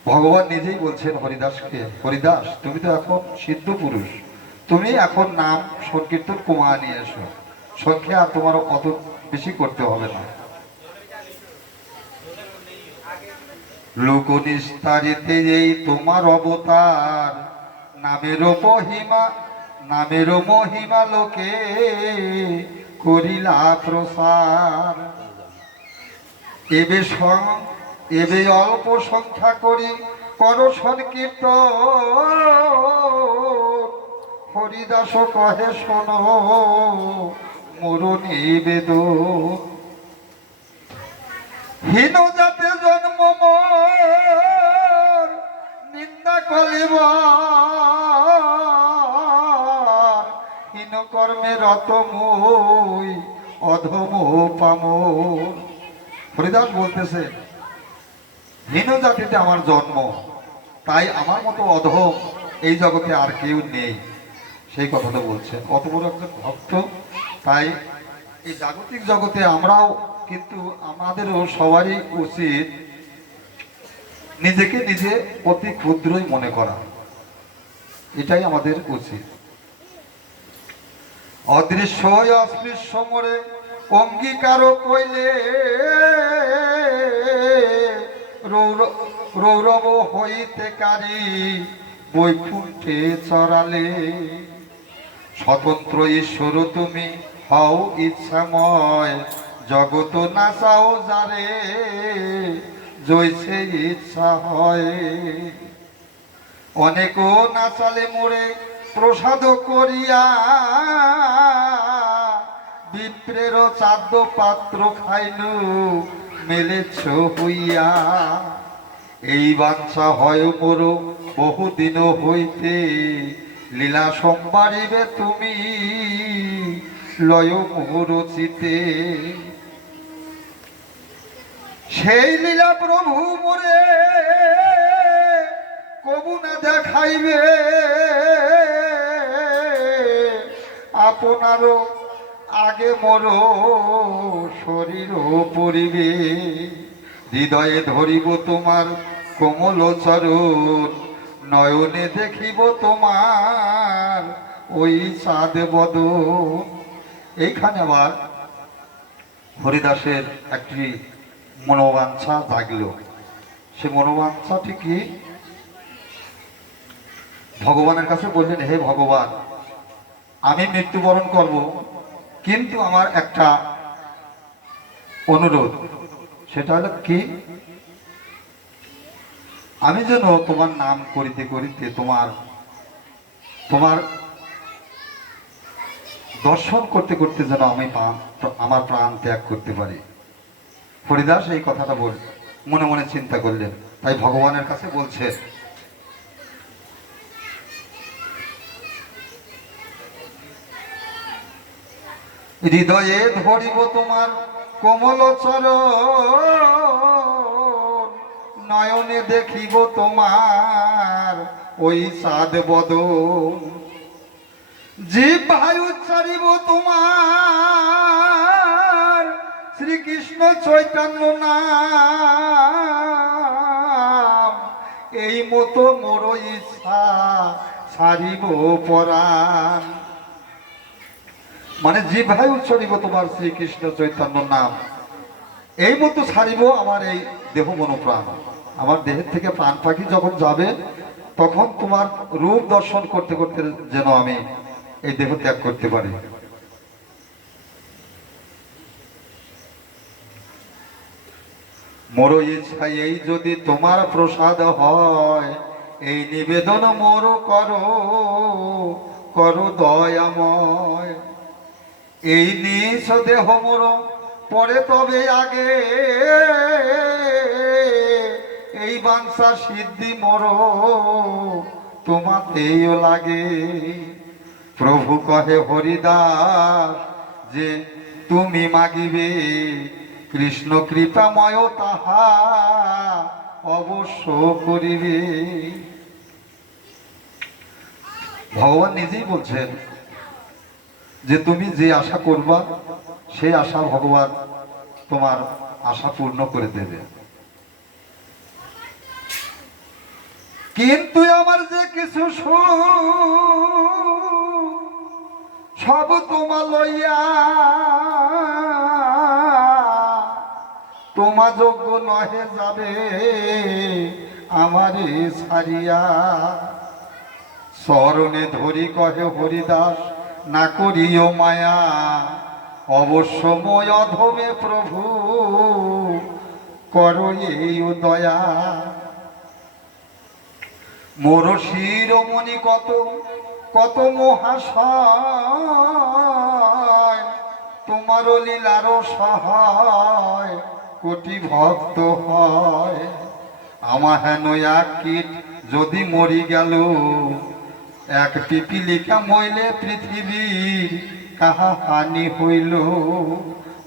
ভগবান নিজেই বলছেন হরিদাসকে, হরিদাস তুমি তো এখন সিদ্ধ পুরুষ, তুমি এখন নাম সংকীর্তন কমা নিয়ে এসো, সংখ্যা আর তোমার অত বেশি করতে হবে না। লোক নিস্তারিতে এই তোমার অবতার, নামেরও মহিমা লোকে করিলা প্রসার। এবে অল্প সংখ্যা করি কর সংকীর্তন, হরিদাস কহে শোনো মোর নিবেদন। হীন জাতে জন্ম মোর নিন্দা করিব, হীন কর্মে রত মই অধম পামর। হরিদাস বলতেছে হীন জাতিতে আমার জন্ম, তাই আমার মতো অধম এই জগতে আর কেউ নেই, সেই কথাটা বলছেন। অত বড় একজন ভক্ত, তাই এই জাগতিক জগতে আমরাও কিন্তু আমাদেরও সবারই উচিত নিজেকে নিজে অতি ক্ষুদ্রই মনে করা, এটাই আমাদের উচিত। অদৃশ্য অস্পৃশ্য মোরে অঙ্গীকার কইলে, রৌরব হইতে কারি বৈকুণ্ঠে চড়ালে। স্বতন্ত্র ঈশ্বর তুমি হও ইচ্ছাময়, জগত নাচাও যারে জৈছে ইচ্ছা হয়। অনেকও নাচালে মোরে প্রসাদ করিয়া বিপ্রের চাদ্য পাত্র খাইনু মেলেছ হইয়া। এই বাঞ্ছা হয় মোর বহুদিন হইতে, লীলা সম্বারিবে তুমি লয় মোর চিতে। সেই লীলা প্রভু মোরে কবু না দেখাইবে, আপনারও আগে মোর শরীর পড়িবে। হৃদয়ে ধরিব তোমার কোমল চরণ, নয়নে দেখিব তোমার ওই চাঁদ বদন। এইখানে আবার হরিদাসের একটি মনোবাঞ্ছা জাগল। সে মনোবাঞ্ছাটি কি? ভগবানের কাছে বললেন, হে ভগবান, আমি মৃত্যুবরণ করব, কিন্তু আমার একটা অনুরোধ। সেটা হলো কি? আমি যেন তোমার নাম করিতে করিতে তোমার দর্শন করতে করতে যেন আমি আমার প্রাণ ত্যাগ করতে পারি। হরিদাস এই কথাটা মনে মনে চিন্তা করলেন, তাই ভগবানের কাছে বলছে, হৃদয়ে ধরিব তোমার কোমল চরণ, নয়নে দেখিব তোমার ওই চাঁদ বদন। জিহ্বায় উচ্চারিব তোমার শ্রীকৃষ্ণ চৈতন্য নাম। এই মতো মোর ইচ্ছা ছাড়িব পরাণ। মানে জিহ্বায় উচ্চারিব তোমার শ্রীকৃষ্ণ চৈতন্য নাম, এই মতো ছাড়িব আমার এই দেহ মন প্রাণ। আমার দেহের থেকে প্রাণ পাখি যখন যাবে, তখন তোমার রূপ দর্শন করতে করতে যেন আমি এই দেহ ত্যাগ করতে পারি। মোর ইচ্ছা এই যদি তোমার প্রসাদ হয়, এই নিবেদন মোর করো করো দয়াময়। এই নিজ দেহ মোর পরে তবে আগে, এই বাঞ্ছা সিদ্ধি মোর তোমাতেও লাগে। প্রভু কহে হরিদাস যে তুমি মাগিবে, কৃষ্ণ কৃপাময় তাহা অবশ্য করিবে। ভগবান নিজেই বলছেন যে তুমি যে আশা করবা, সেই আশা ভগবান তোমার আশা পূর্ণ করে দেবে। কিন্তু আমার যে কিছু সব তোমার লইয়া, তোমা যোগ্য নহে যাবে আমারে ছাড়িয়া। চরণে ধরি কহে হরিদাস না করিও মায়া, অবশ্যময় অধমে প্রভু করো এই দয়া। মোর শিরোমণি কত কত মহাশয়, তোমার লীলার সহায় কোটি ভক্ত হয়। আমার হেন এক কীট যদি মরি গেল, এক পিপিলিকা মইলে পৃথিবীর কাহা হানি হইল।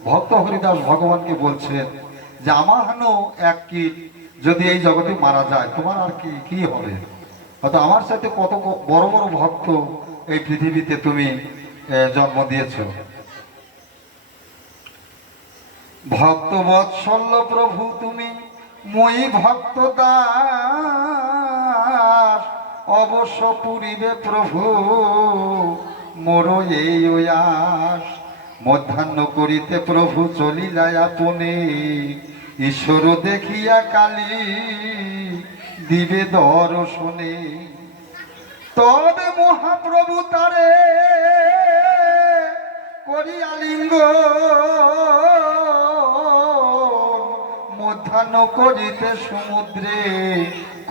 ভক্ত হরিদাস ভগবানকে বলছেন যে আমার হেন এক কীট যদি এই জগতে মারা যায়, তোমার আর কি হবে? হয়তো আমার সাথে কত বড় বড় ভক্ত এই পৃথিবীতে তুমি জন্ম দিয়েছ। ভক্ত বৎসল্য প্রভু তুমি মই ভক্ত দাস, অবশ্য পুরিবে প্রভু মোর এই আস। মধ্যাহ্ন করিতে প্রভু চলিলাই আপনে, ঈশ্বর দেখিয়া কালী দিবে দর্শনে। তবে মহাপ্রভু তারে করিয়া লিঙ্গ, মধ্যাহ্ন করিতে সমুদ্রে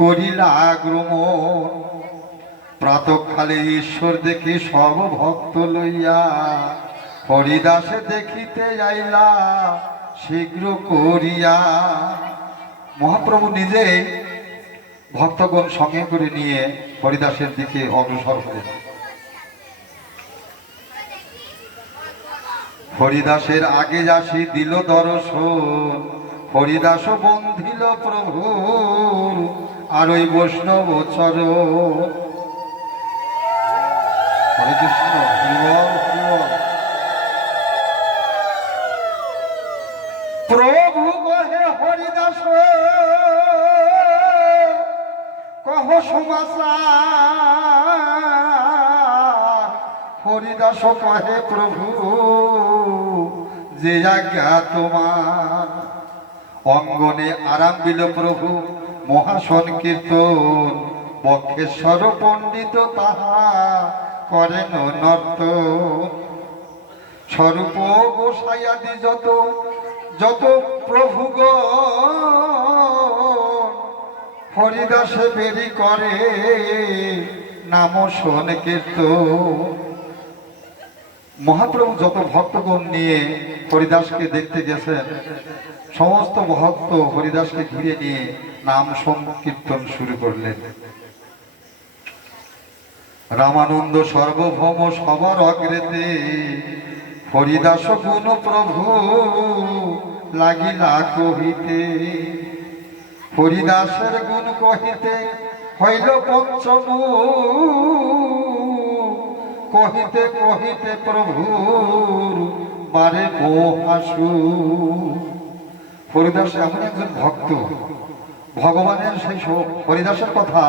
করিলা আগ্রমণ। প্রাতঃকালে ঈশ্বর দেখি সব ভক্ত লইয়া হরিদাসে দেখিতে আইলা শীঘ্র করিয়া। মহাপ্রভু নিজে ভক্তগণ সঙ্গে করে নিয়ে হরিদাসের দিকে অগ্রসর হলেন। হরিদাসের আগে যাসি দিল দর্শন, হরিদাস বন্ধিল প্রভুর আর ওই বৈষ্ণব চরণ। হরে কৃষ্ণ, হরি বল, হরি বল। প্রভু কহে হরিদাস কহ সমাচার, হরিদাস কহে প্রভু যে আজ্ঞা তোমার। অঙ্গনে আরাম দিল প্রভু মহাসন কীর্তন, বক্ষেশ্বর পণ্ডিত তাহা করেন নর্তন। স্বরূপ গোসাইয়াদি যত যত প্রভু গো হরিদাসে বেরি করে নাম শোন কীর্তন। মহাপ্রভু যত ভক্তগণ নিয়ে হরিদাসকে দেখতে গেছেন, সমস্ত ভক্ত হরিদাসকে ঘিরে নিয়ে নাম সংকীর্তন শুরু করলেন। রামানন্দ সর্বভৌম সবার অগ্রেতে, হরিদাস গুণ প্রভু লাগিলা কহিতে। হরিদাসের গুণ কহিতে হইল পঞ্চম, কহিতে কহিতে প্রভুর বারে মহাসু। হরিদাস এমন একজন ভক্ত, ভগবানের সেই হরিদাসের কথা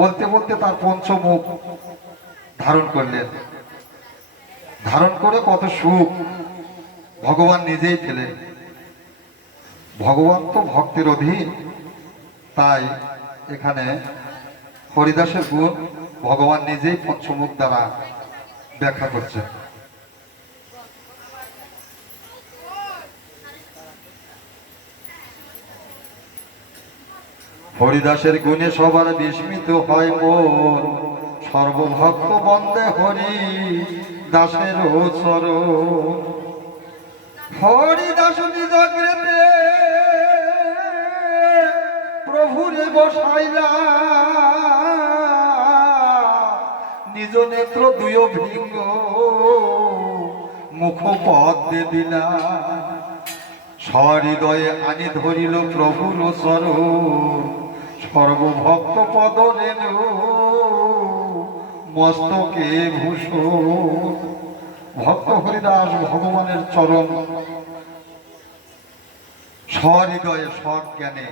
বলতে বলতে তার পঞ্চমুখ ধারণ করলেন। ধারণ করে কত সুখ ভগবান নিজেই পেলেন। ভগবান তো ভক্তের অধীন, তাই এখানে হরিদাসের গুণ ভগবান নিজেই পঞ্চমুখ দ্বারা ব্যাখ্যা করছেন। হরিদাসের গুণে সবার বিস্মিত হয় মন, সর্বভক্ত বন্দে হরি দাসের চরণ। হরিদাস নিজ অগ্রেতে প্রভুরে বসাইলা, নিজ নেত্র দুই ভৃঙ্গ মুখ পদ্মে দিলা। সহৃদয়ে আনি ধরিল প্রভুর চরণ, সর্বভক্ত পদ রেণ মস্তকে ভূষণ। ভক্ত হরিদাস ভগবানের চরণ সহৃদয়ে সজ্ঞানে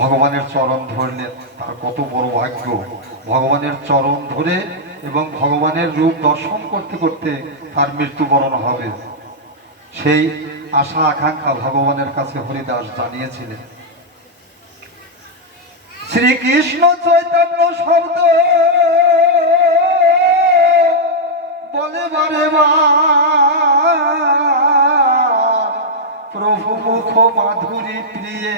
ভগবানের চরণ ধরলেন। তার কত বড় ভাগ্য! ভগবানের চরণ ধরে এবং ভগবানের রূপ দর্শন করতে করতে তার মৃত্যুবরণ হবে, সেই আশা আকাঙ্ক্ষা ভগবানের কাছে হরিদাস জানিয়েছিলেন। শ্রীকৃষ্ণ চৈতন্য শব্দ বলে বারে প্রভু মুখ মাধুরী প্রিয়ে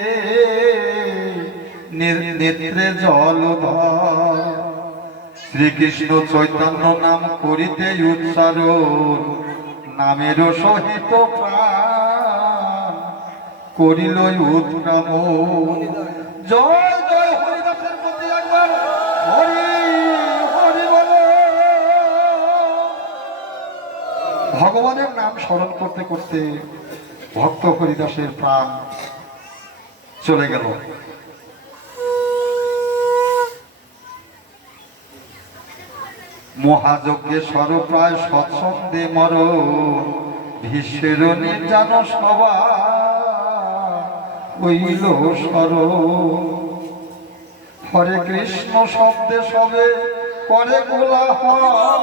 নেত্রে জল ধর। শ্রীকৃষ্ণ চৈতন্য নাম করিতে উচ্চারণ, নামের সহিত প্রাণ করিল উৎক্রম। জয় জয় হরিদাসের প্রতি একবার হরি হরি বল। ভগবানের নাম স্মরণ করতে করতে ভক্ত হরিদাসের প্রাণ চলে গেল। মহাযজ্ঞেশ্বর প্রায় সৎসঙ্গে মর, ভীষ্মের নির্জান সভা হইল সর। হরে কৃষ্ণ শব্দে সবে করে কোলাহল,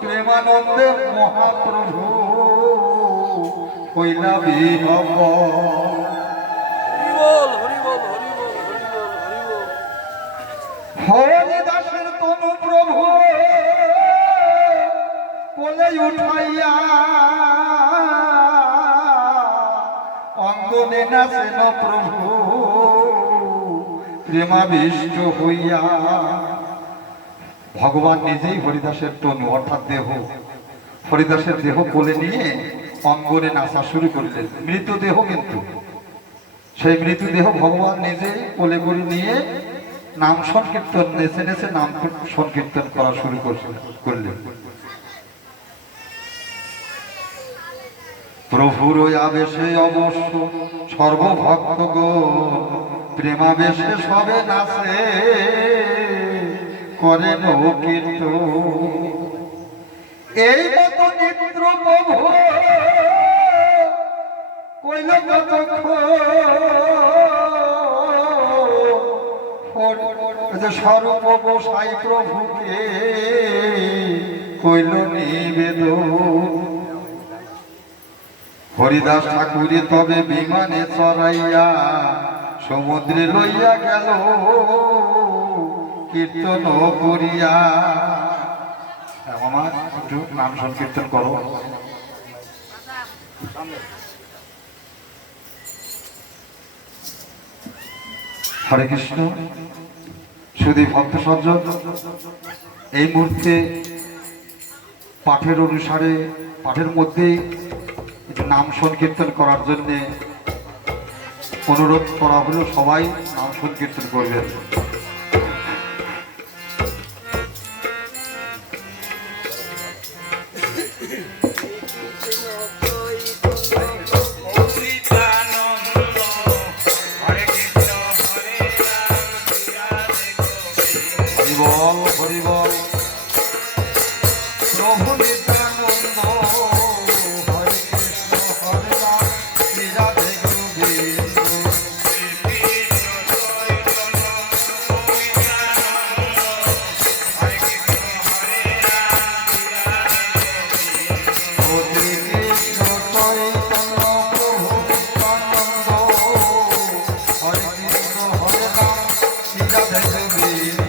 প্রেমানন্দে মহাপ্রভু হইলা বিহ্বল। হরিদাসের তনু প্রভু কোলে উঠাইয়া, অঙ্গনে নাচেন প্রভু প্রেমাবিষ্ট হইয়া। ভগবান নিজেই হরিদাসের তনু অর্থাৎ দেহ, হরিদাসের দেহ কোলে নিয়ে অঙ্গনে নাচা শুরু করলেন। মৃতদেহ, কিন্তু সেই মৃতদেহ ভগবান নিজেই কোলে করে নিয়ে নাম সংকীর্তন, নেচে নেচে নাম সংকীর্তন করা শুরু করলেন। প্রভুর ওই আবেশে অবশ্য সর্বভক্তগণ প্রেমাবেশে সবে নাচে করেন কীর্তন। এই মতো নিত্র প্রভু কইল স্বরূপ গোসাই প্রভুকে কইল নিবেদন। হরিদাস ঠাকুরে তবে বিমানে চড়াইয়া সমুদ্রে লইয়া গেল কীর্তন করিয়া। আমার একটু নাম সংকীর্তন করো। হরে কৃষ্ণ। শুধু ভক্ত সজ্জন, এই মুহূর্তে পাঠের অনুসারে পাঠের মধ্যে নাম সংকীর্তন করার জন্য অনুরোধ করা হলো, সবাই নাম সংকীর্তন করবেন। হরিবল হরিবল প্রভু নিত্যানন্দ, হরে কৃষ্ণ হরে রাম শ্রী রাধে গোবিন্দ। শ্রী কৃষ্ণ চৈতন্য প্রভু নিত্যানন্দ, হরে কৃষ্ণ হরে রাম শ্রী রাধে গোবিন্দ।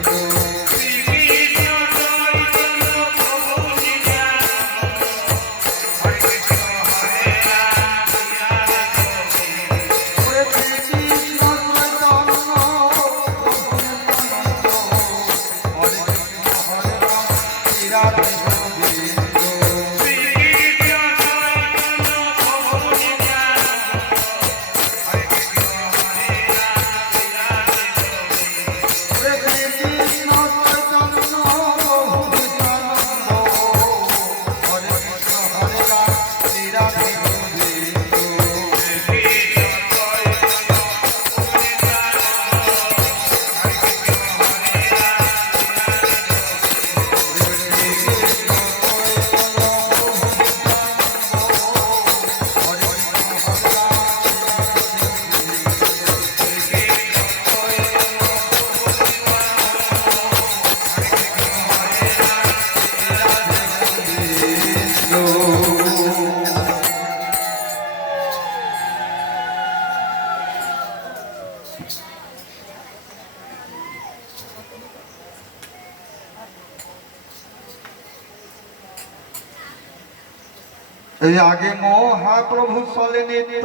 এই আগে মহাপ্রভু চলে নিত্য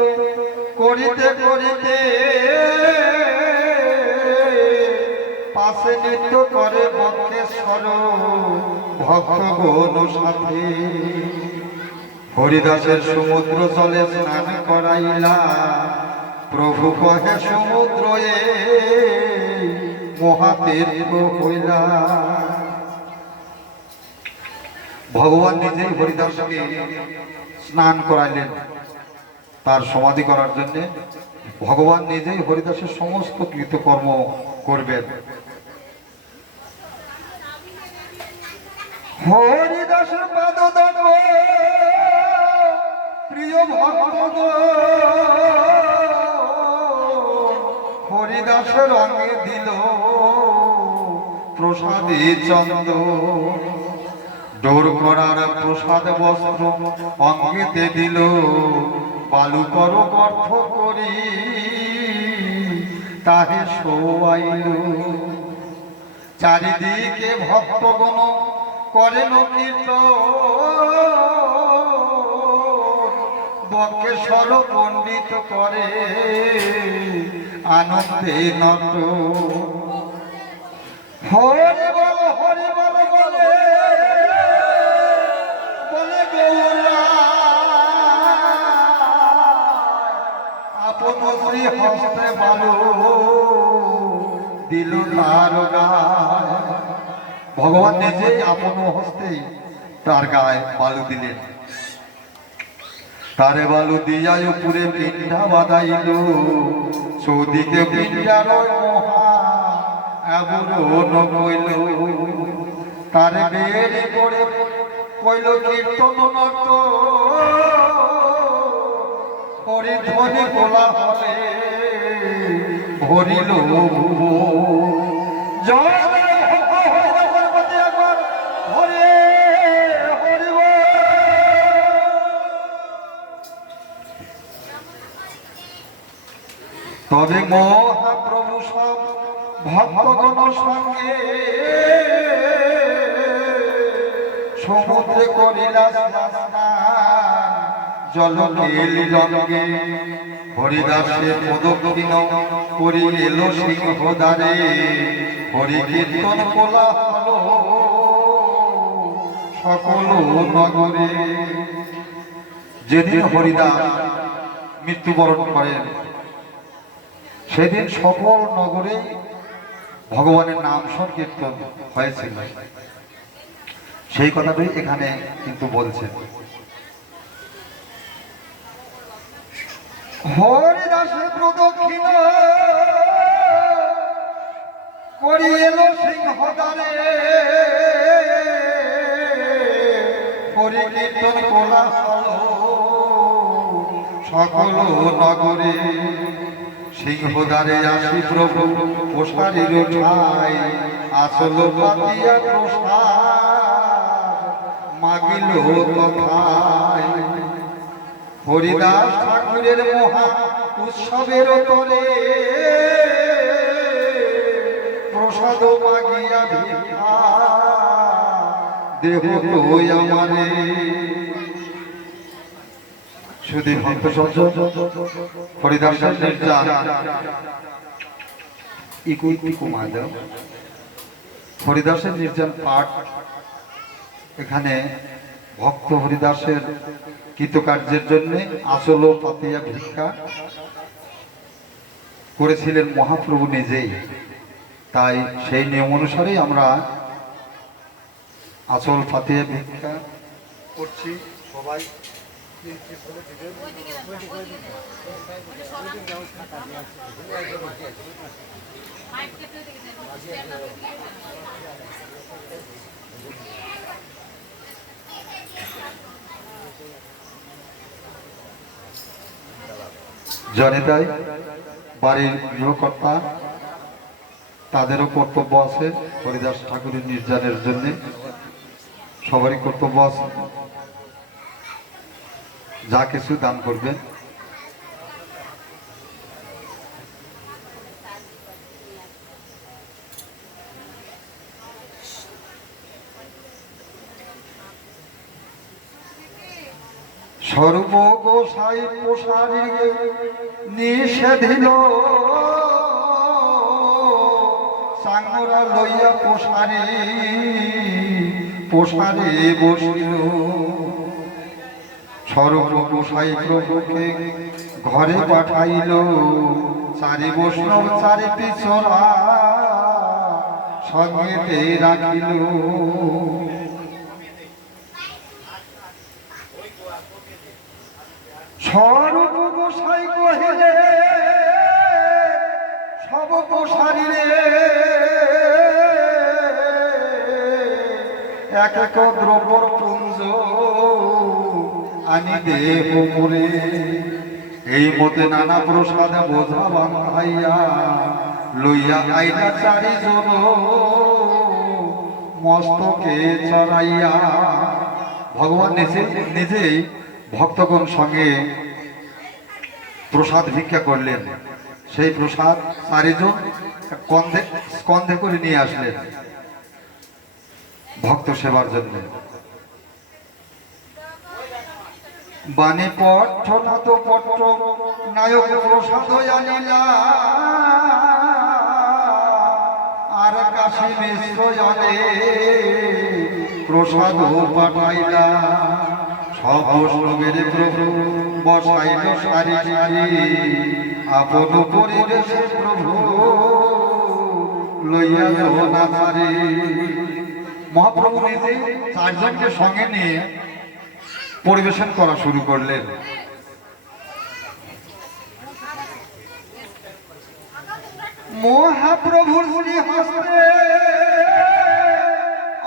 করিতে করিতে পাশে নৃত্য করে বক্রেশ্বর ভক্তগণ সাথে। হরিদাসের সমুদ্র জলে স্নান করাইলা, প্রভু কহে সমুদ্র এ মহাতীর্থ হইলা। ভগবান নিজেই হরিদাসকে স্নান করাইলেন তার সমাধি করার জন্য। ভগবান নিজেই হরিদাসের সমস্ত কৃতকর্ম করবেন। হরিদাসের পাদদণ্ড প্রিয় ভক্ত, হরিদাসের অঙ্গে দিল প্রসাদী চন্দ। ডোর করার প্রসাদ বস্ত্র অঙ্গেতে দিল, বালু কর গর্থ করি তাহে শোয়াইল। চারিদিকে ভক্তগণ করেন কীর্তন, বকেশ্বর পণ্ডিত করে আনন্দে নত হরি বল বলে বলে গৌরা আপন শ্রী হস্তে বালু দিল তার গায়। ভগবান নিজে আপন হস্তে তার গায়ে বালু দিলেন। তারে বালু দিয়ায় উপরে পিণ্ডা বাঁধাইল, চৌদিকে পিণ্ডার মহা আবরণ কইল। তারে বেরি করে কইল কীর্তন নর্ত, হরিধ্বনি গোলা হলে ভরিল ভুব। জয় তবে মহাপ্রভু সব ভক্তগণ সঙ্গে সমুদ্রে করিলা স্নান, জল কেলি রঙ্গে। হরিদাসে প্রদক্ষিণ করি এলো সিংহ দ্বারে, হরি কীর্তন কোলা হলো সকল নগরে। যেদিন হরিদাস মৃত্যুবরণ করেন সেদিন সকল নগরে ভগবানের নাম সংকীর্তন হয়েছিল। সেই কথাটাই এখানে কিন্তু বলছেন। হরিদাসে প্রদক্ষিণ করি এলো সিংহ দ্বারে, হরি কীর্তন কোলা হলো সকল নগরে। সিংহদ্বারে আসি প্রভু প্রসারের ঠাই, আসল পাতিয়া প্রসাদ মাগিল কথায়। হরিদাস ঠাকুরের মহা উৎসবের তরে প্রসাদ মাগিয়া ভিক্ষা দেহ তুই আমারে। শুধু ভক্ত সজ্জন হরিদাসের নির্যান হরিদাসের নির্যান পাঠ এখানে ভক্ত হরিদাসের কৃতকার্যের জন্য আসল পাতিয়া ভিক্ষা করেছিলেন মহাপ্রভু নিজেই। তাই সেই নিয়ম অনুসারেই আমরা আসল পাতিয়া ভিক্ষা করছি সবাই। জনিতাই বাড়ির গৃহকর্তা তাদেরও কর্তব্য আছে হরিদাস ঠাকুরের নির্যানের জন্য, সবারই কর্তব্য আছে যা কিছু দান করবেন। সর্ব গোসাই প্রসারী নিষেধিল, সাঙ্গরা লইয়া প্রসারী প্রসারে বসিল। সর্ব গোসাই প্রভুকে ঘরে পাঠাইল, চারি বৈষ্ণব চারি পিছরা সঙ্গেতে রাখিল। সর্ব গোসাই কহিলে সব প্রসারীরে এক এক দ্রব্যর পুঞ্জ আনি দেহ মোরে। এই মতে নানা প্রসাদ বোঝা বাঁধাইয়া লইয়া আইলা চারিজন মস্তকে চড়াইয়া। ভগবান নিজেই ভক্তগণ সঙ্গে প্রসাদ ভিক্ষা করলেন। সেই প্রসাদ চারিজন স্কন্ধে করে নিয়ে আসলেন ভক্ত সেবার জন্য। বাণী পঠনত পট্ট নায়ক প্রসাদ আনিলা আর কাশী মিশ্রয়নে প্রসাদ পাঠাইলা সব বৈষ্ণবের প্রভু বসাইল সারি সারি আপন পরিবেশে প্রভু লইয়া না পারে। মহাপ্রভু নিজে চারজনকে সঙ্গে নিয়ে পরিবেশন করা শুরু করলেন। মহাপ্রভুর শ্রী হস্তে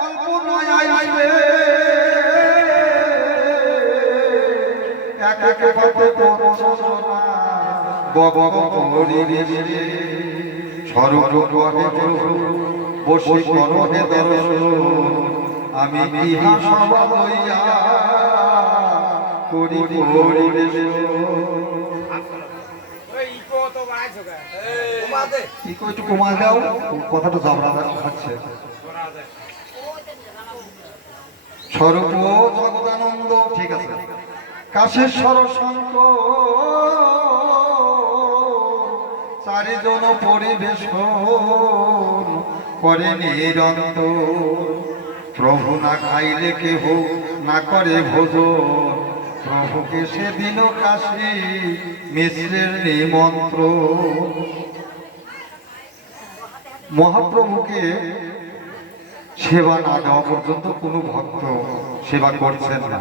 অল্প নয় আইলে এক এক পাতে স্বরূপ কহে প্রভু বসে করো হে দর্শন আমি ইহা সব লইয়া করি একটু কমা দাও, কথাটা জবরা খাচ্ছে। স্বরূপ জগদানন্দ, ঠিক আছে। কাশেশ্বর শঙ্কর চারিজন পরিবেশ করে নিরন্তর প্রভু না খাইলে কেহ না করে ভোজন প্রভুকে সেদিন কাশী মিশ্রের নিমন্ত্রণ। মহাপ্রভুকে সেবা না দেওয়া পর্যন্ত কোনো ভক্ত সেবা করছেন না।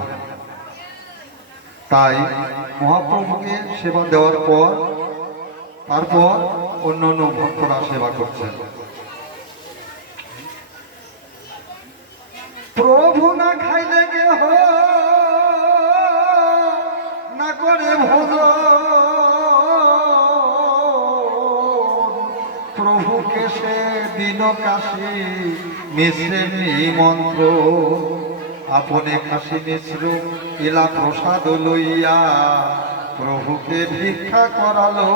তাই মহাপ্রভুকে সেবা দেওয়ার পর তারপর অন্যান্য ভক্তরা সেবা করছেন। প্রভু না খাইলে কেহ না করে ভোজন প্রভুকে সে দিন কাশী মিশ্রের নিমন্ত্রণ আপনে কাশী মিশ্র এলা প্রসাদ লইয়া প্রভুকে ভিক্ষা করালো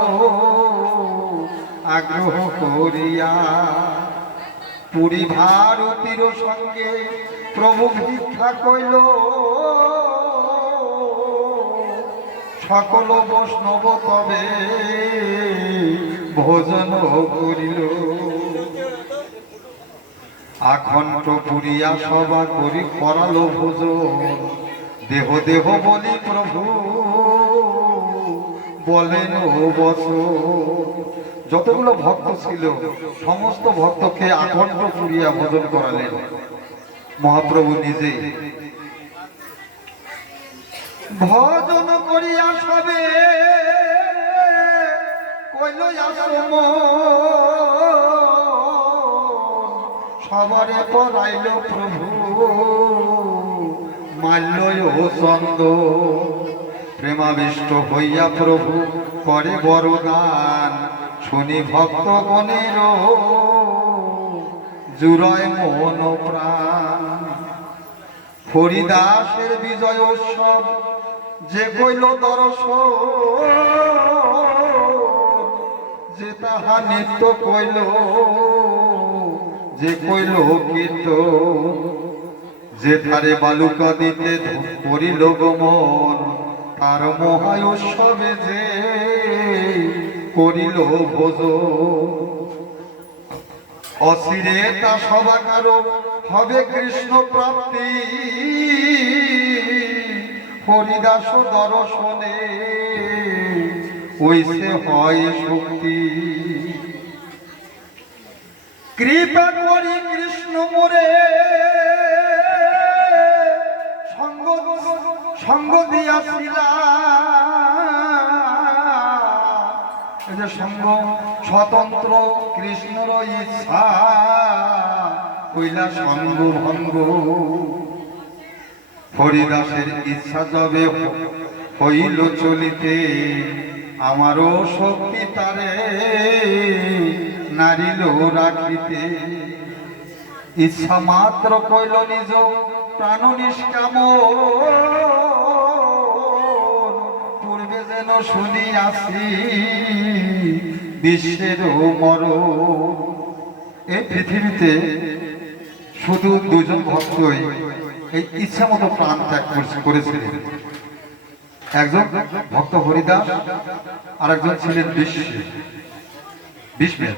আগ্রহ করিয়া। পুরী ভারতীর সঙ্গে প্রভু ভিক্ষা কইল সকল বৈষ্ণব তবে ভোজন করিল। আখণ্ড পুরিয়া সভা করি করালো ভোজন দেহ দেহ বলি প্রভু বলেন ও বস। যতগুলো ভক্ত ছিল সমস্ত ভক্তকে আখণ্ড পুরিয়া ভোজন করালেন মহাপ্রভু নিজে। ভজন করিয়া সবে কইল আশ্রম সবারে পড়াইল প্রভু মাল্য ও চন্দ প্রেমাবিষ্ট হইয়া প্রভু করে বরদান শুনি ভক্তগণের জুড়য় মন প্রাণ। হরিদাসের বিজয় উৎসব যে কইল দর্শন যে তাহা নিত্য কইল যে কইল কীর্তন যে ধারে বালুকা দিতে করিল গমন তার মহা উৎসবে যে করিল ভোজন। অচিরে তা সবাকার হবে কৃষ্ণ প্রাপ্তি হরিদাস দর্শনে ওইসে হয় শক্তি। কৃপা করি কৃষ্ণ মোরে সঙ্গ দিয়াছিলা এই যে সঙ্গ স্বতন্ত্র কৃষ্ণর ইচ্ছা কইলা সঙ্গ ভঙ্গ। হরিদাসের ইচ্ছা যবে হইল চলিতে আমারও শক্তি তারে নারিল রাখিতে। ইচ্ছা মাত্র কইল নিজ প্রাণ নিষ্কাম পূর্বে যেন শুনিয়াছি বিশ্বের মর। এই পৃথিবীতে শুধু দুজন ভক্তই এই ইচ্ছা মতো প্রাণ ত্যাগ করেছিলেন। একজন ভক্ত হরিদাস আর একজন ছিলেন বিষ্ণু।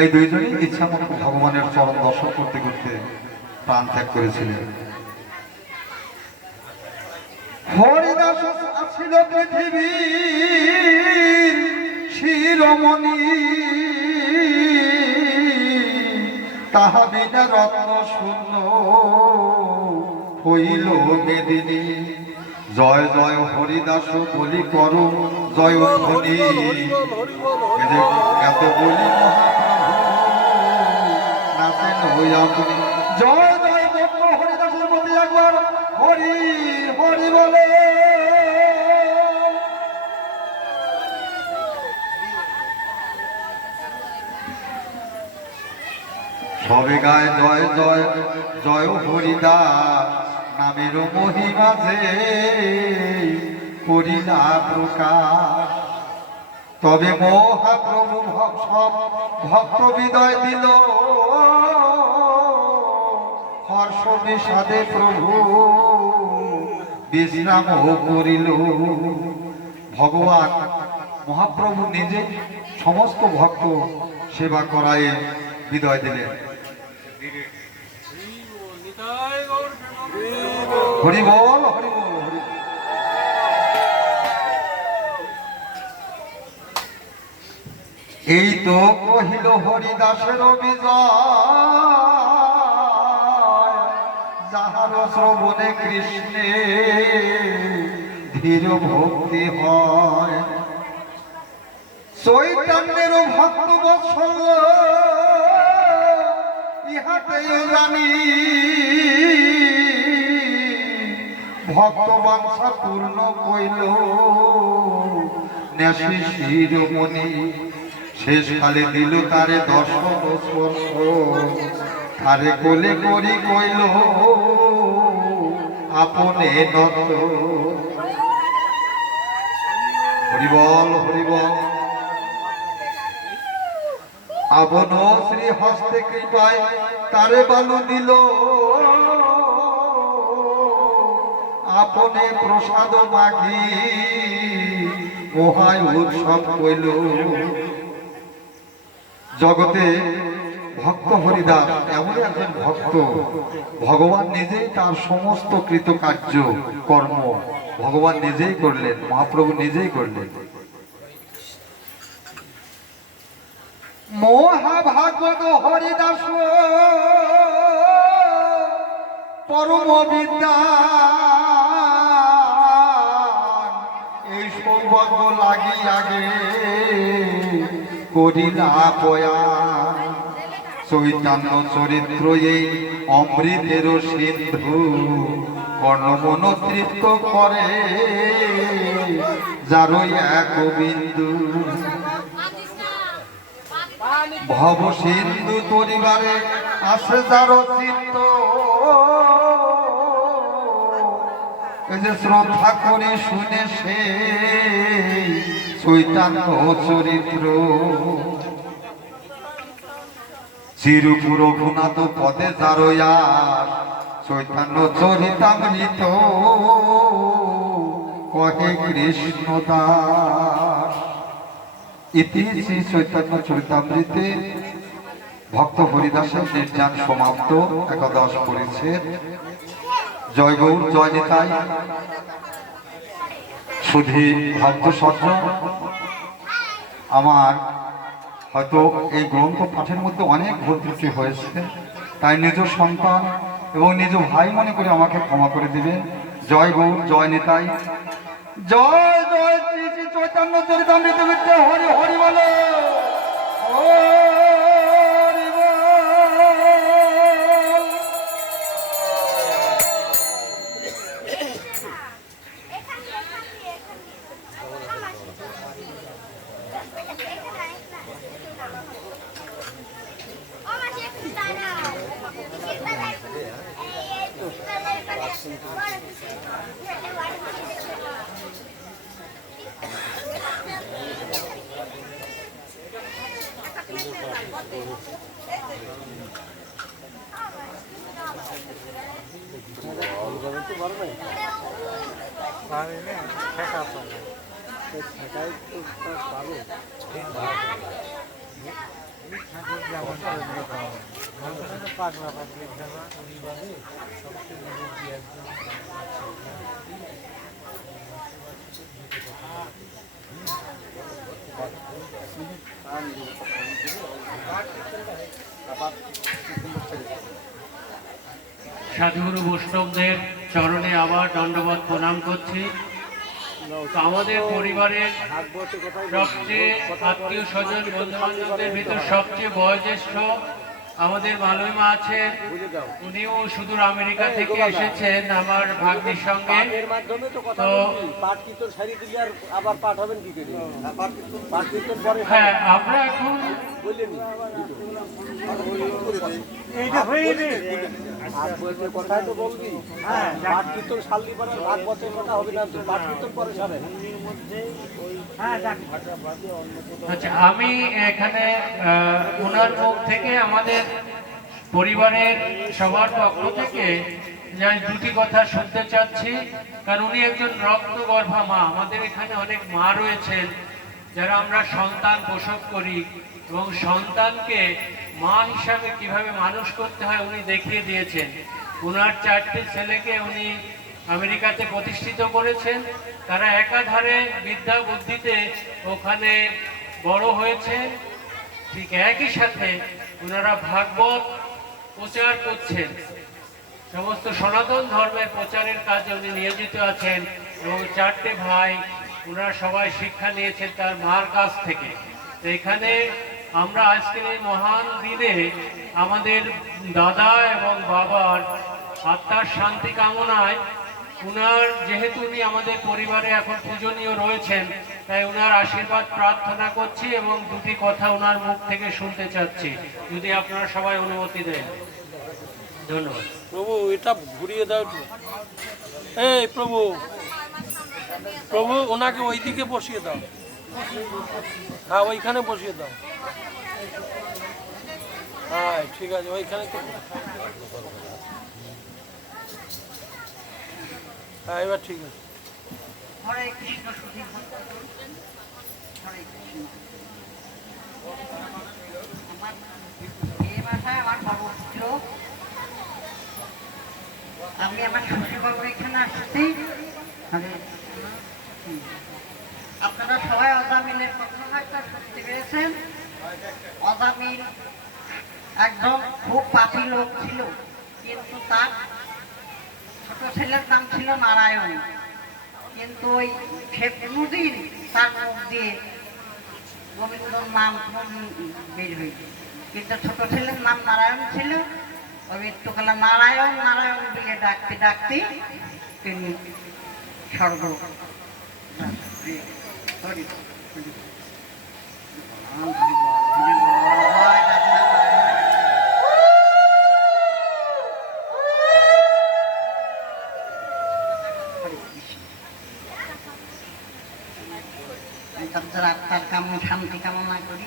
এই দুইজনই ইচ্ছা মতো ভগবানের চরণ দর্শন করতে করতে প্রাণ ত্যাগ করেছিলেন। হরিদাস ছিল পৃথিবীর শিরোমণি, তাহা বিনা রত্ন শূন্য হইল মেদিনী। জয় জয় হরিদাস বলি করো জয় ধ্বনি, এত বলি নাচেন আপনি। জয় জয় ভক্ত হরিদাসের প্রতি একবার হরি হরি বলে। সবে গায় জয় জয় জয় হরিদাস, নামের মহিমা যে করিলা প্রকাশ। তবে মহাপ্রভু সব ভক্ত বিদয় দিল, হর্ষ বিষাদে প্রভু বিশ্রাম করিল। ভগবান মহাপ্রভু নিজে সমস্ত ভক্ত সেবা করায় বিদয় দিলেন। হরি বল হরি বল হরি। এই তো কহিল হরিদাসের বিজয়, যাহার শ্রবণে কৃষ্ণে ধীর ভক্তি হয়। চৈতন্যের ভক্ত বৎসল ইহাতেও জানি, ভক্ত বাঞ্ছা পূর্ণ কইল নেশি শিরোমণি। শেষকালে দিল তারে দর্শন স্পর্শ, তারে কোলে করি কইল আপনে নত। হরিবল হরিবল। আপন শ্রী হস্তে কৃপায় তারে বালু দিল, আপনে প্রসাদ মাগি মহায় উৎসব কইল। জগতে ভক্ত হরিদাস এমন একজন ভক্ত, ভগবান নিজেই তার সমস্ত কৃতকার্য কর্ম ভগবান নিজেই করলেন, মহাপ্রভু নিজেই করলেন। মহাভাগবত হরিদাস পরম বিদ্যা, এই সৌভাগ্য লাগি আগে করিলা পয়া। চৈতন্য চরিত্র এই অমৃতের সিন্ধু, কর্ণমন তৃপ্ত করে যারই এক বিন্দু। ভব সিন্ধু পরিবারে আসে যার চিত্ত, এই যে শ্রদ্ধা করে শুনে সে চৈতন্য চরিত্র। চিরুপুর রঘুনাথ পদে যারয়া চৈতন্য চরিতামৃত, কহে কৃষ্ণ দাস। ইতি শ্রী চৈতন্য চরিতামৃতে ভক্ত হরিদাসের নির্যান সমাপ্ত। একাদশ পরিচ্ছেদ। জয় গৌর জয় নিতাই। শুধু ভক্ত সজ্জন, আমার হয়তো এই গ্রন্থ পাঠের মধ্যে অনেক ভুল ত্রুটি হয়েছে, তাই নিজ সন্তান এবং নিজ ভাই মনে করে আমাকে ক্ষমা করে দিবেন। জয় গৌর জয় নিতাই। জয় জয় শ্রী শ্রী চৈতন্য চরিতামৃত বিদ্যা। হরি হরি বলো হরি বল। তো ভালো নাই। সেটাই তো পাবো পাগলা পাগলি খেলা পরিবারে সবচেয়ে মুরব্বী একজন সাধুগুরু বৈষ্ণবদের চরণে আবার দণ্ডবত প্রণাম করছি। তো আমাদের পরিবারের সবচেয়ে আত্মীয় স্বজন বন্ধু বান্ধবদের ভিতর সবচেয়ে বয়োজ্যেষ্ঠ আমাদের মালয় মা আছেন, উনিও সুদূর আমেরিকা থেকে এসেছেন আমার ভাগ্নির সঙ্গে। তো হ্যাঁ, আমরা এখন কথাই তো বলবি, হ্যাঁ পাঠ কীর্তন শাল্লি পাড়ার ভাগবতের কথা হবে না, তোর পাঠ কীর্তন পরে সারে। আচ্ছা, আমি এখানে ওনার মুখ থেকে আমাদের পরিবারের সবার পক্ষ থেকে দুটি কথা শুনতে চাচ্ছি, কারণ উনি একজন রক্তগর্ভা মা। আমাদের এখানে অনেক মা রয়েছেন যারা আমরা সন্তান প্রসব করি এবং সন্তানকে মা হিসাবে কিভাবে মানুষ করতে হয় উনি দেখিয়ে দিয়েছেন। ওনার 4টে ছেলেকে উনি আমেরিকাতে প্রতিষ্ঠিত করেছেন, তারা একাধারে বিদ্যা বুদ্ধিতে ওখানে বড় হয়েছেন। ঠিক একই সাথে ওনারা ভাগবত প্রচার করছেন, সমস্ত সনাতন ধর্মের প্রচারের কাজে উনি নিয়োজিত আছেন। এবং 4টে ভাই ওনারা সবাই শিক্ষা নিয়েছেন তার মার কাছ থেকে। তো এখানে আমরা আজকের এই মহান দিনে আমাদের দাদা এবং বাবার আত্মার শান্তি কামনায় উনার, যেহেতু উনি আমাদের পরিবারে এখন পূজনীয় রয়েছেন, তাই উনার আশীর্বাদ প্রার্থনা করছি এবং দুটি কথা ওনার মুখ থেকে শুনতে চাচ্ছি, যদি আপনারা সবাই অনুমতি দেন। ধন্যবাদ। প্রভু এটা ঘুরিয়ে দাও একটু। এই প্রভু, প্রভু ওনাকে ওইদিকে বসিয়ে দাও। হ্যাঁ, ওইখানে বসিয়ে দাও। হ্যাঁ ঠিক আছে, ওইখানে তো। হ্যাঁ, এবার ঠিক আছে। হরে কৃষ্ণ সুধী ভক্তগণ, হরে কৃষ্ণ। আমার এই ভাষায় আমার পবিত্র, আমি আমার শ্বশুরবাবুর এখানে আসছি। আপনারা সবাই অজামিলের কথা হয়তো শুনতে পেরেছেন। অজামিল একজন খুব পাপী লোক ছিল, কিন্তু তার ছোট ছেলের নাম ছিল নারায়ণ। কিন্তু ওই সে কোনোদিন তার মুখ দিয়ে গোবিন্দর নাম বের হয়েছে, কিন্তু ছোট ছেলের নাম নারায়ণ ছিল। ওই মৃত্যুকালে নারায়ণ নারায়ণ বলে ডাকতে ডাকতে তিনি স্বর্গ। তাদের আত্মার কামনা শান্তি কামনা করি।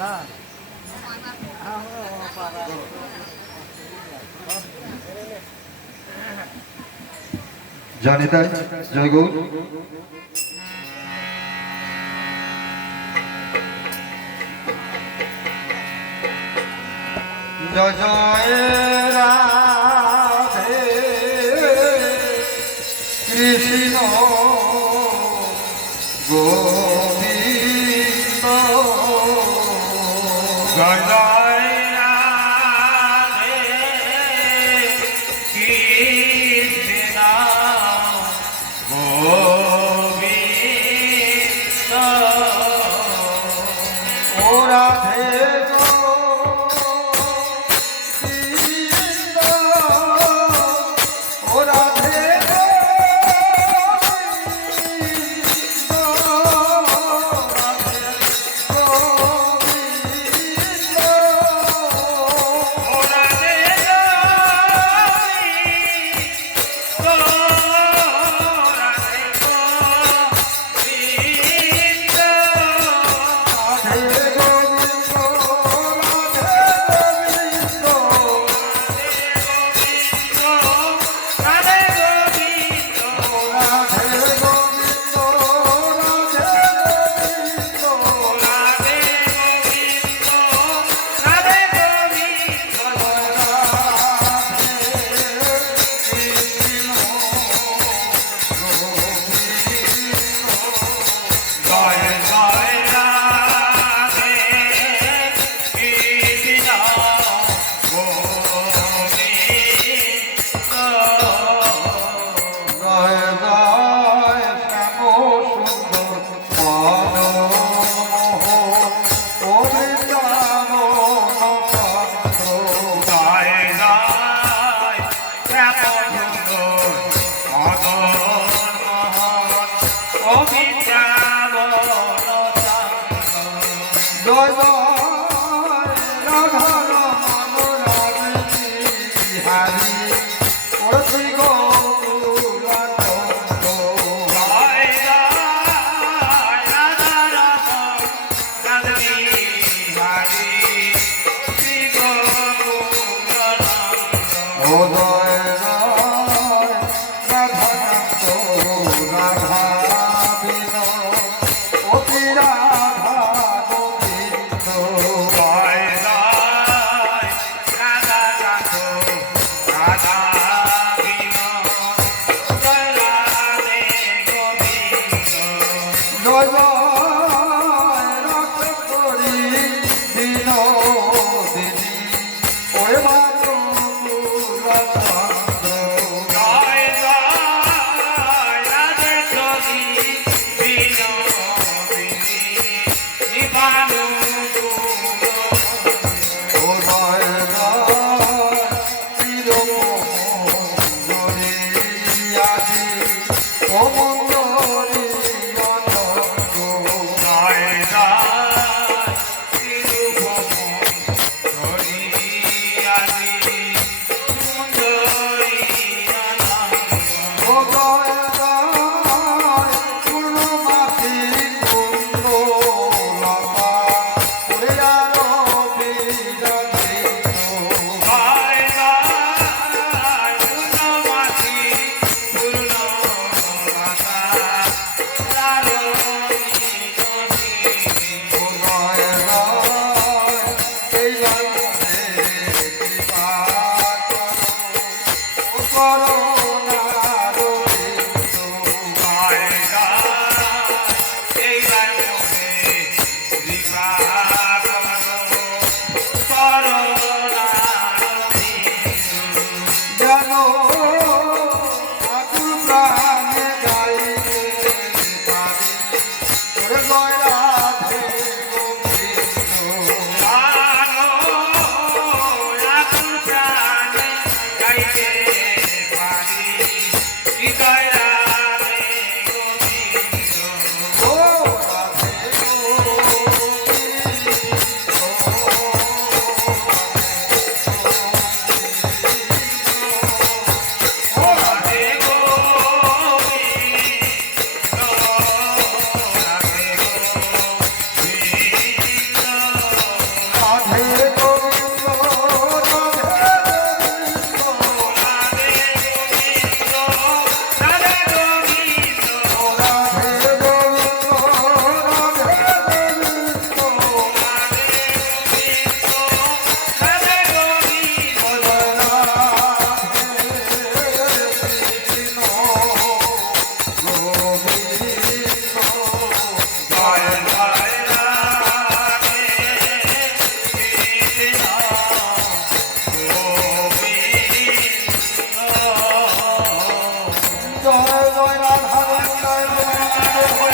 না জয় নিতাই, জয় গৌর। জয় জয় রাধে কৃষ্ণ গোবিন্দ, জয় জয় রাধে কৃষ্ণ গোবিন্দ, ও রাধে গোবিন্দ, ও রাধে গোবিন্দ, রাধে জয় জয় রাধা রমন রাধে বিহারী ওরে শ্রী গৌরাঙ্গ জয় জয় রাধা রমন রাধে বিহারী শ্রী গৌরাঙ্গ ও জয় জয় রাধাকান্ত রাধা বিনো অতি রাধা গোবিন্দ জয় জয় রাধা কান্ত রাধা বিনোদ জয় রাধে গোবিন্দ জয় জয় রক্ত করি বিনোদিনী ওরে মাতঙ্গ জয় জয় রাধে কবি বিনোদিনী নিবানু ও জয় জয় চিরমঙ্গলী আজি ও মঙ্গলী অনন্ত জয় জয় তিরুপম হরি আজি সুন্দরী আনন্দ ও জয় জয় পূর্ণমাসী কুন্দ লতা ওরে আরো বিরাজে জয় জয় পূর্ণমাসী পূর্ণমাতা লালনী নদী ও জয় জয় এই জন্মে কৃপা করো ও করুণার বিন্দু জয় জয় এই রাজ্যে কৃপা করো যেন আকুল প্রাণে গাইতে পারি ওরে জয় রাধে গোবিন্দ ও রাধে রাধে গোবিন্দ রাধে রাধে গোবিন্দ রাধে গোবিন্দ জয় জয় রাধা জয়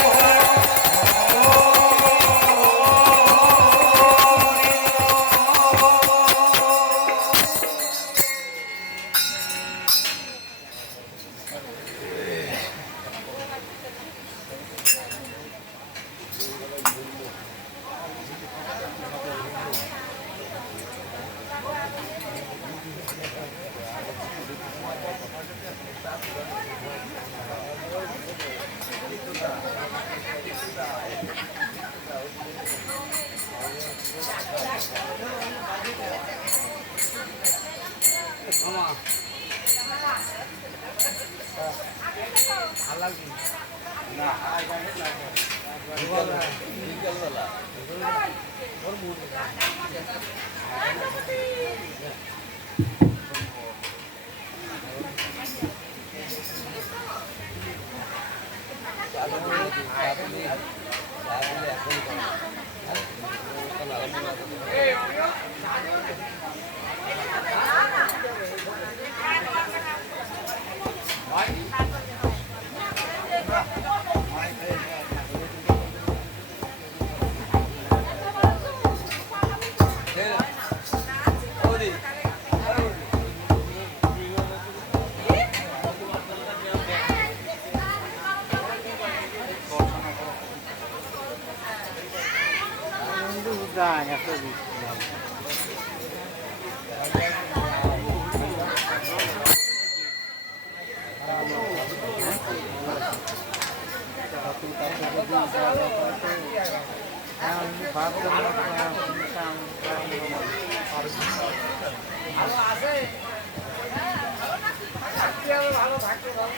ভালো থাকতে দাও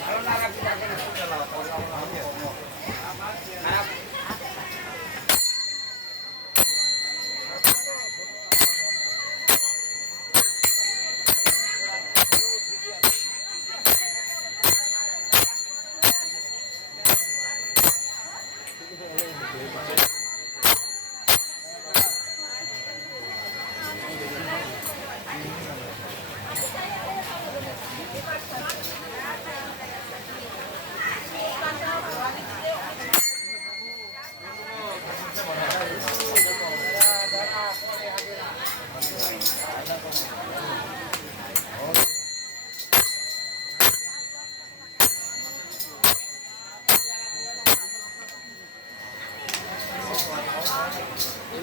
ভালো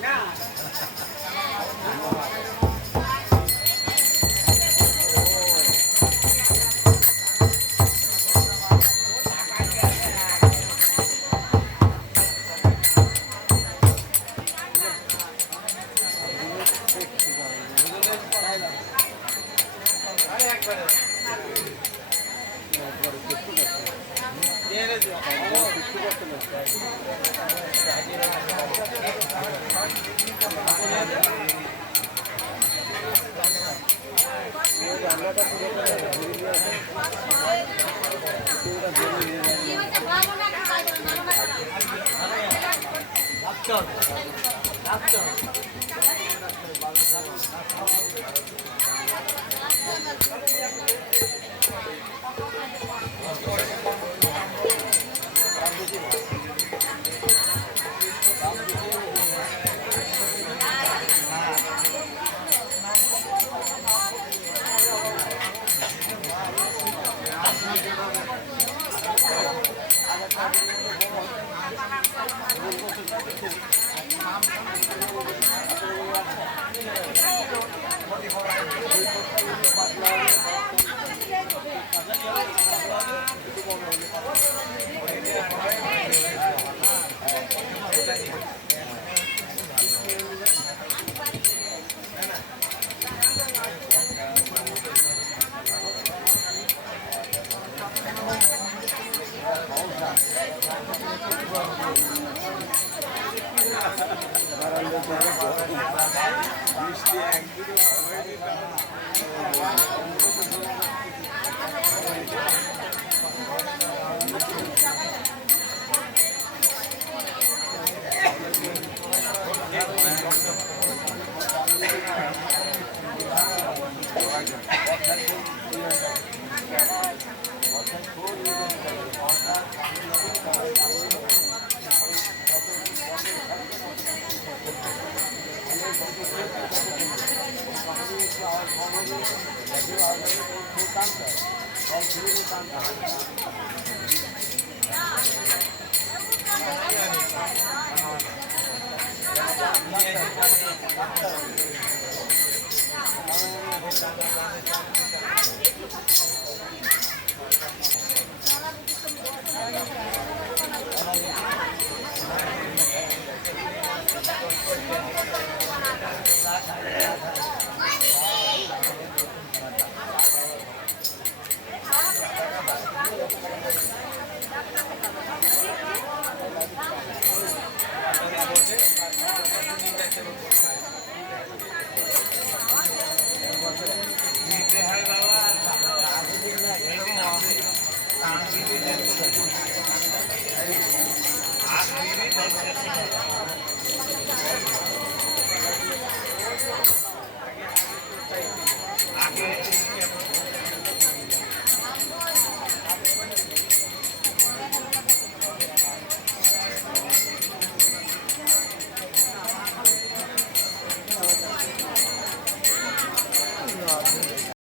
না রাখতে আর